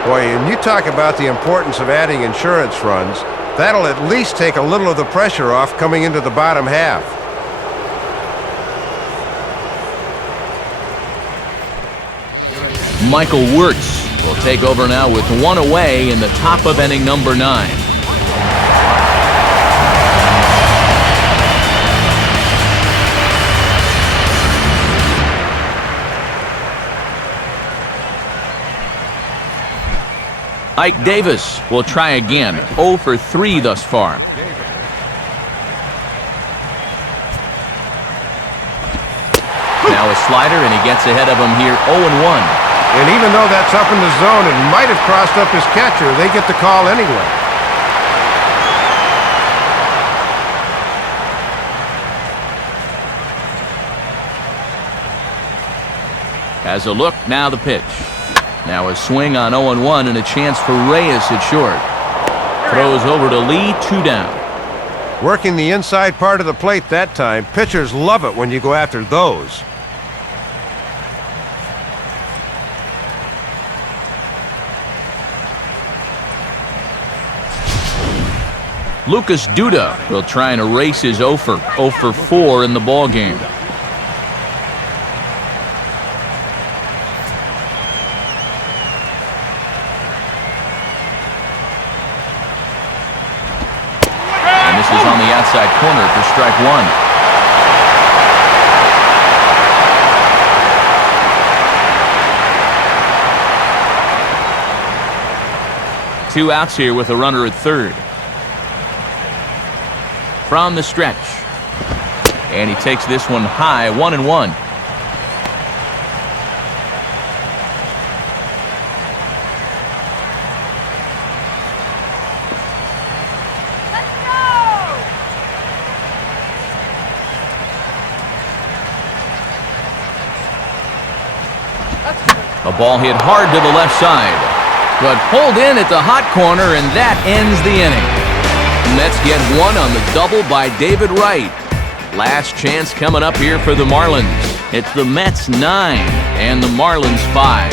Boy, and you talk about the importance of adding insurance runs. That'll at least take a little of the pressure off coming into the bottom half. Michael Wirtz will take over now with one away in the top of inning number 9. Ike Davis will try again. 0 for 3 thus far. Now a slider, and he gets ahead of him here, 0-1. And even though that's up in the zone and might have crossed up his catcher, they get the call anyway. Has a look, now the pitch. Now a swing on 0-1 and a chance for Reyes at short. Throws over to Lee, 2 down. Working the inside part of the plate that time. Pitchers love it when you go after those. Lucas Duda will try and erase his 0 for 4 in the ball game. And this is on the outside corner for strike 1. 2 outs here with a runner at third. From the stretch. And he takes this one high, 1-1. A ball hit hard to the left side, but pulled in at the hot corner, and that ends the inning. Mets get one on the double by David Wright. Last chance coming up here for the Marlins. It's the Mets 9 and the Marlins 5.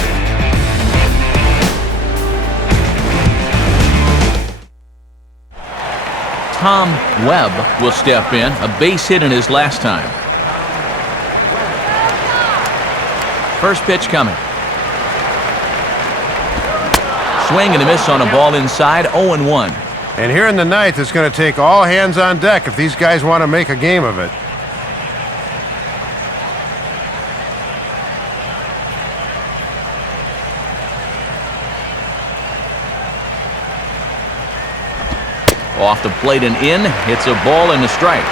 Tom Webb will step in, a base hit in his last time. First pitch coming. Swing and a miss on a ball inside, 0-1. And here in the ninth, it's going to take all hands on deck if these guys want to make a game of it. Off the plate and in. It's a ball and a strike.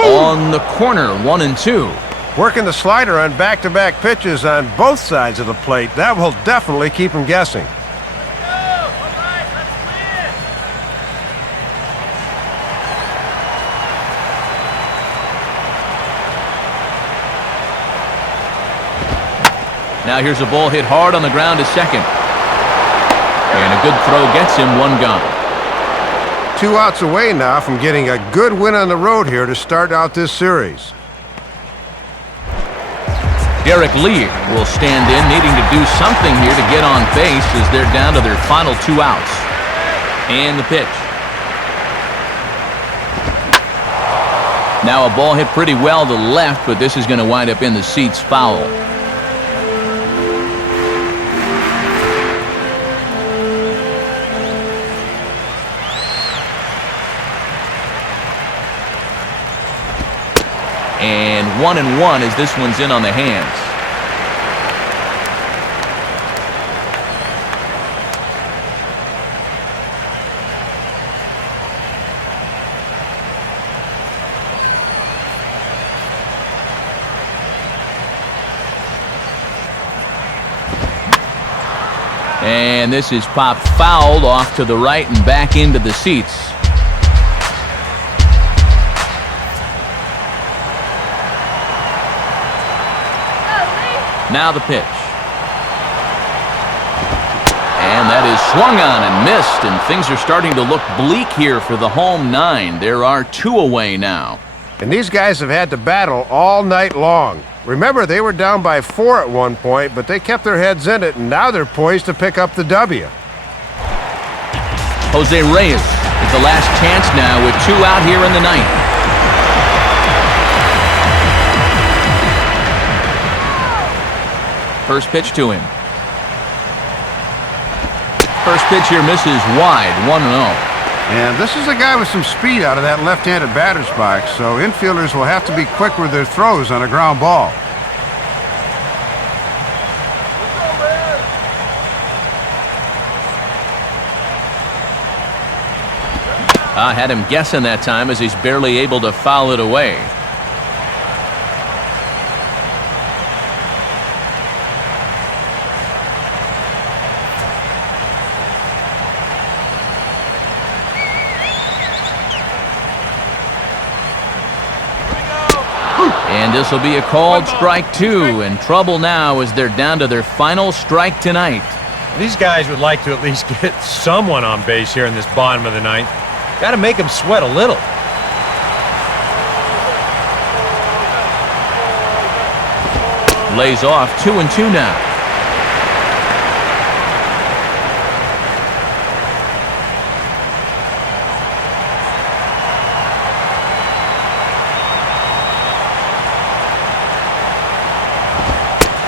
On the corner, 1-2. Working the slider on back-to-back pitches on both sides of the plate. That will definitely keep them guessing. Now here's a ball hit hard on the ground to second. And a good throw gets him, 1 gone. 2 outs away now from getting a good win on the road here to start out this series. Derek Lee will stand in, needing to do something here to get on base as they're down to their final 2 outs. And the pitch. Now a ball hit pretty well to left, but this is going to wind up in the seats foul. And 1-1 as this one's in on the hands. And this is popped fouled off to the right and back into the seats. Now the pitch. And that is swung on and missed, and things are starting to look bleak here for the home nine. There are 2 away now. And these guys have had to battle all night long. Remember, they were down by 4 at one point, but they kept their heads in it, and now they're poised to pick up the W. Jose Reyes with the last chance now with 2 out here in the ninth. First pitch to him. First pitch here misses wide, 1-0. And this is a guy with some speed out of that left-handed batter's box, so infielders will have to be quick with their throws on a ground ball. I had him guessing that time as he's barely able to foul it away. And this will be a called strike 2, and trouble now as they're down to their final strike tonight. These guys would like to at least get someone on base here in this bottom of the ninth. Got to make them sweat a little. Lays off 2-2 now.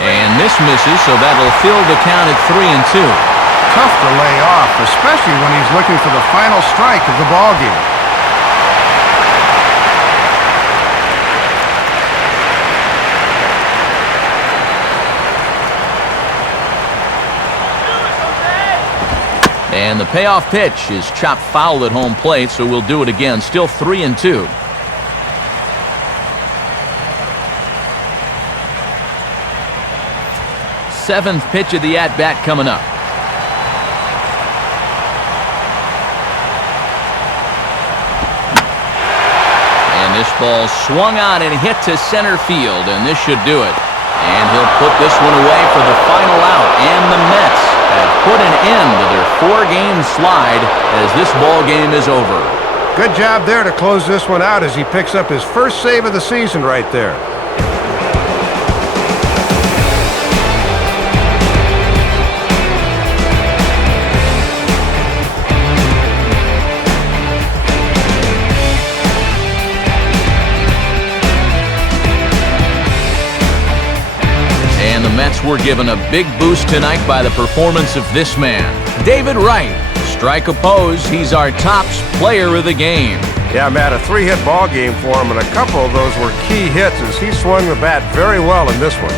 And this misses, so that'll fill the count at 3-2. Tough to lay off, especially when he's looking for the final strike of the ballgame. And the payoff pitch is chopped foul at home plate, so we'll do it again. Still 3-2. Seventh pitch of the at-bat coming up. And this ball swung on and hit to center field, and this should do it. And he'll put this one away for the final out, and the Mets have put an end to their 4-game slide as this ball game is over. Good job there to close this one out as he picks up his first save of the season right there. Mets were given a big boost tonight by the performance of this man, David Wright. Strike oppose, he's our top player of the game. Yeah, Matt, a 3-hit ball game for him, and a couple of those were key hits as he swung the bat very well in this one.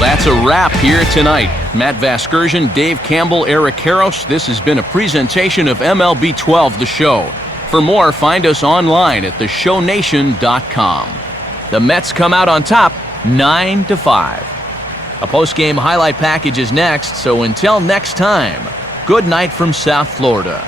That's a wrap here tonight. Matt Vasgersian, Dave Campbell, Eric Karros. This has been a presentation of MLB 12, The Show. For more, find us online at theshownation.com. The Mets come out on top, 9-5. A post-game highlight package is next, so until next time, good night from South Florida.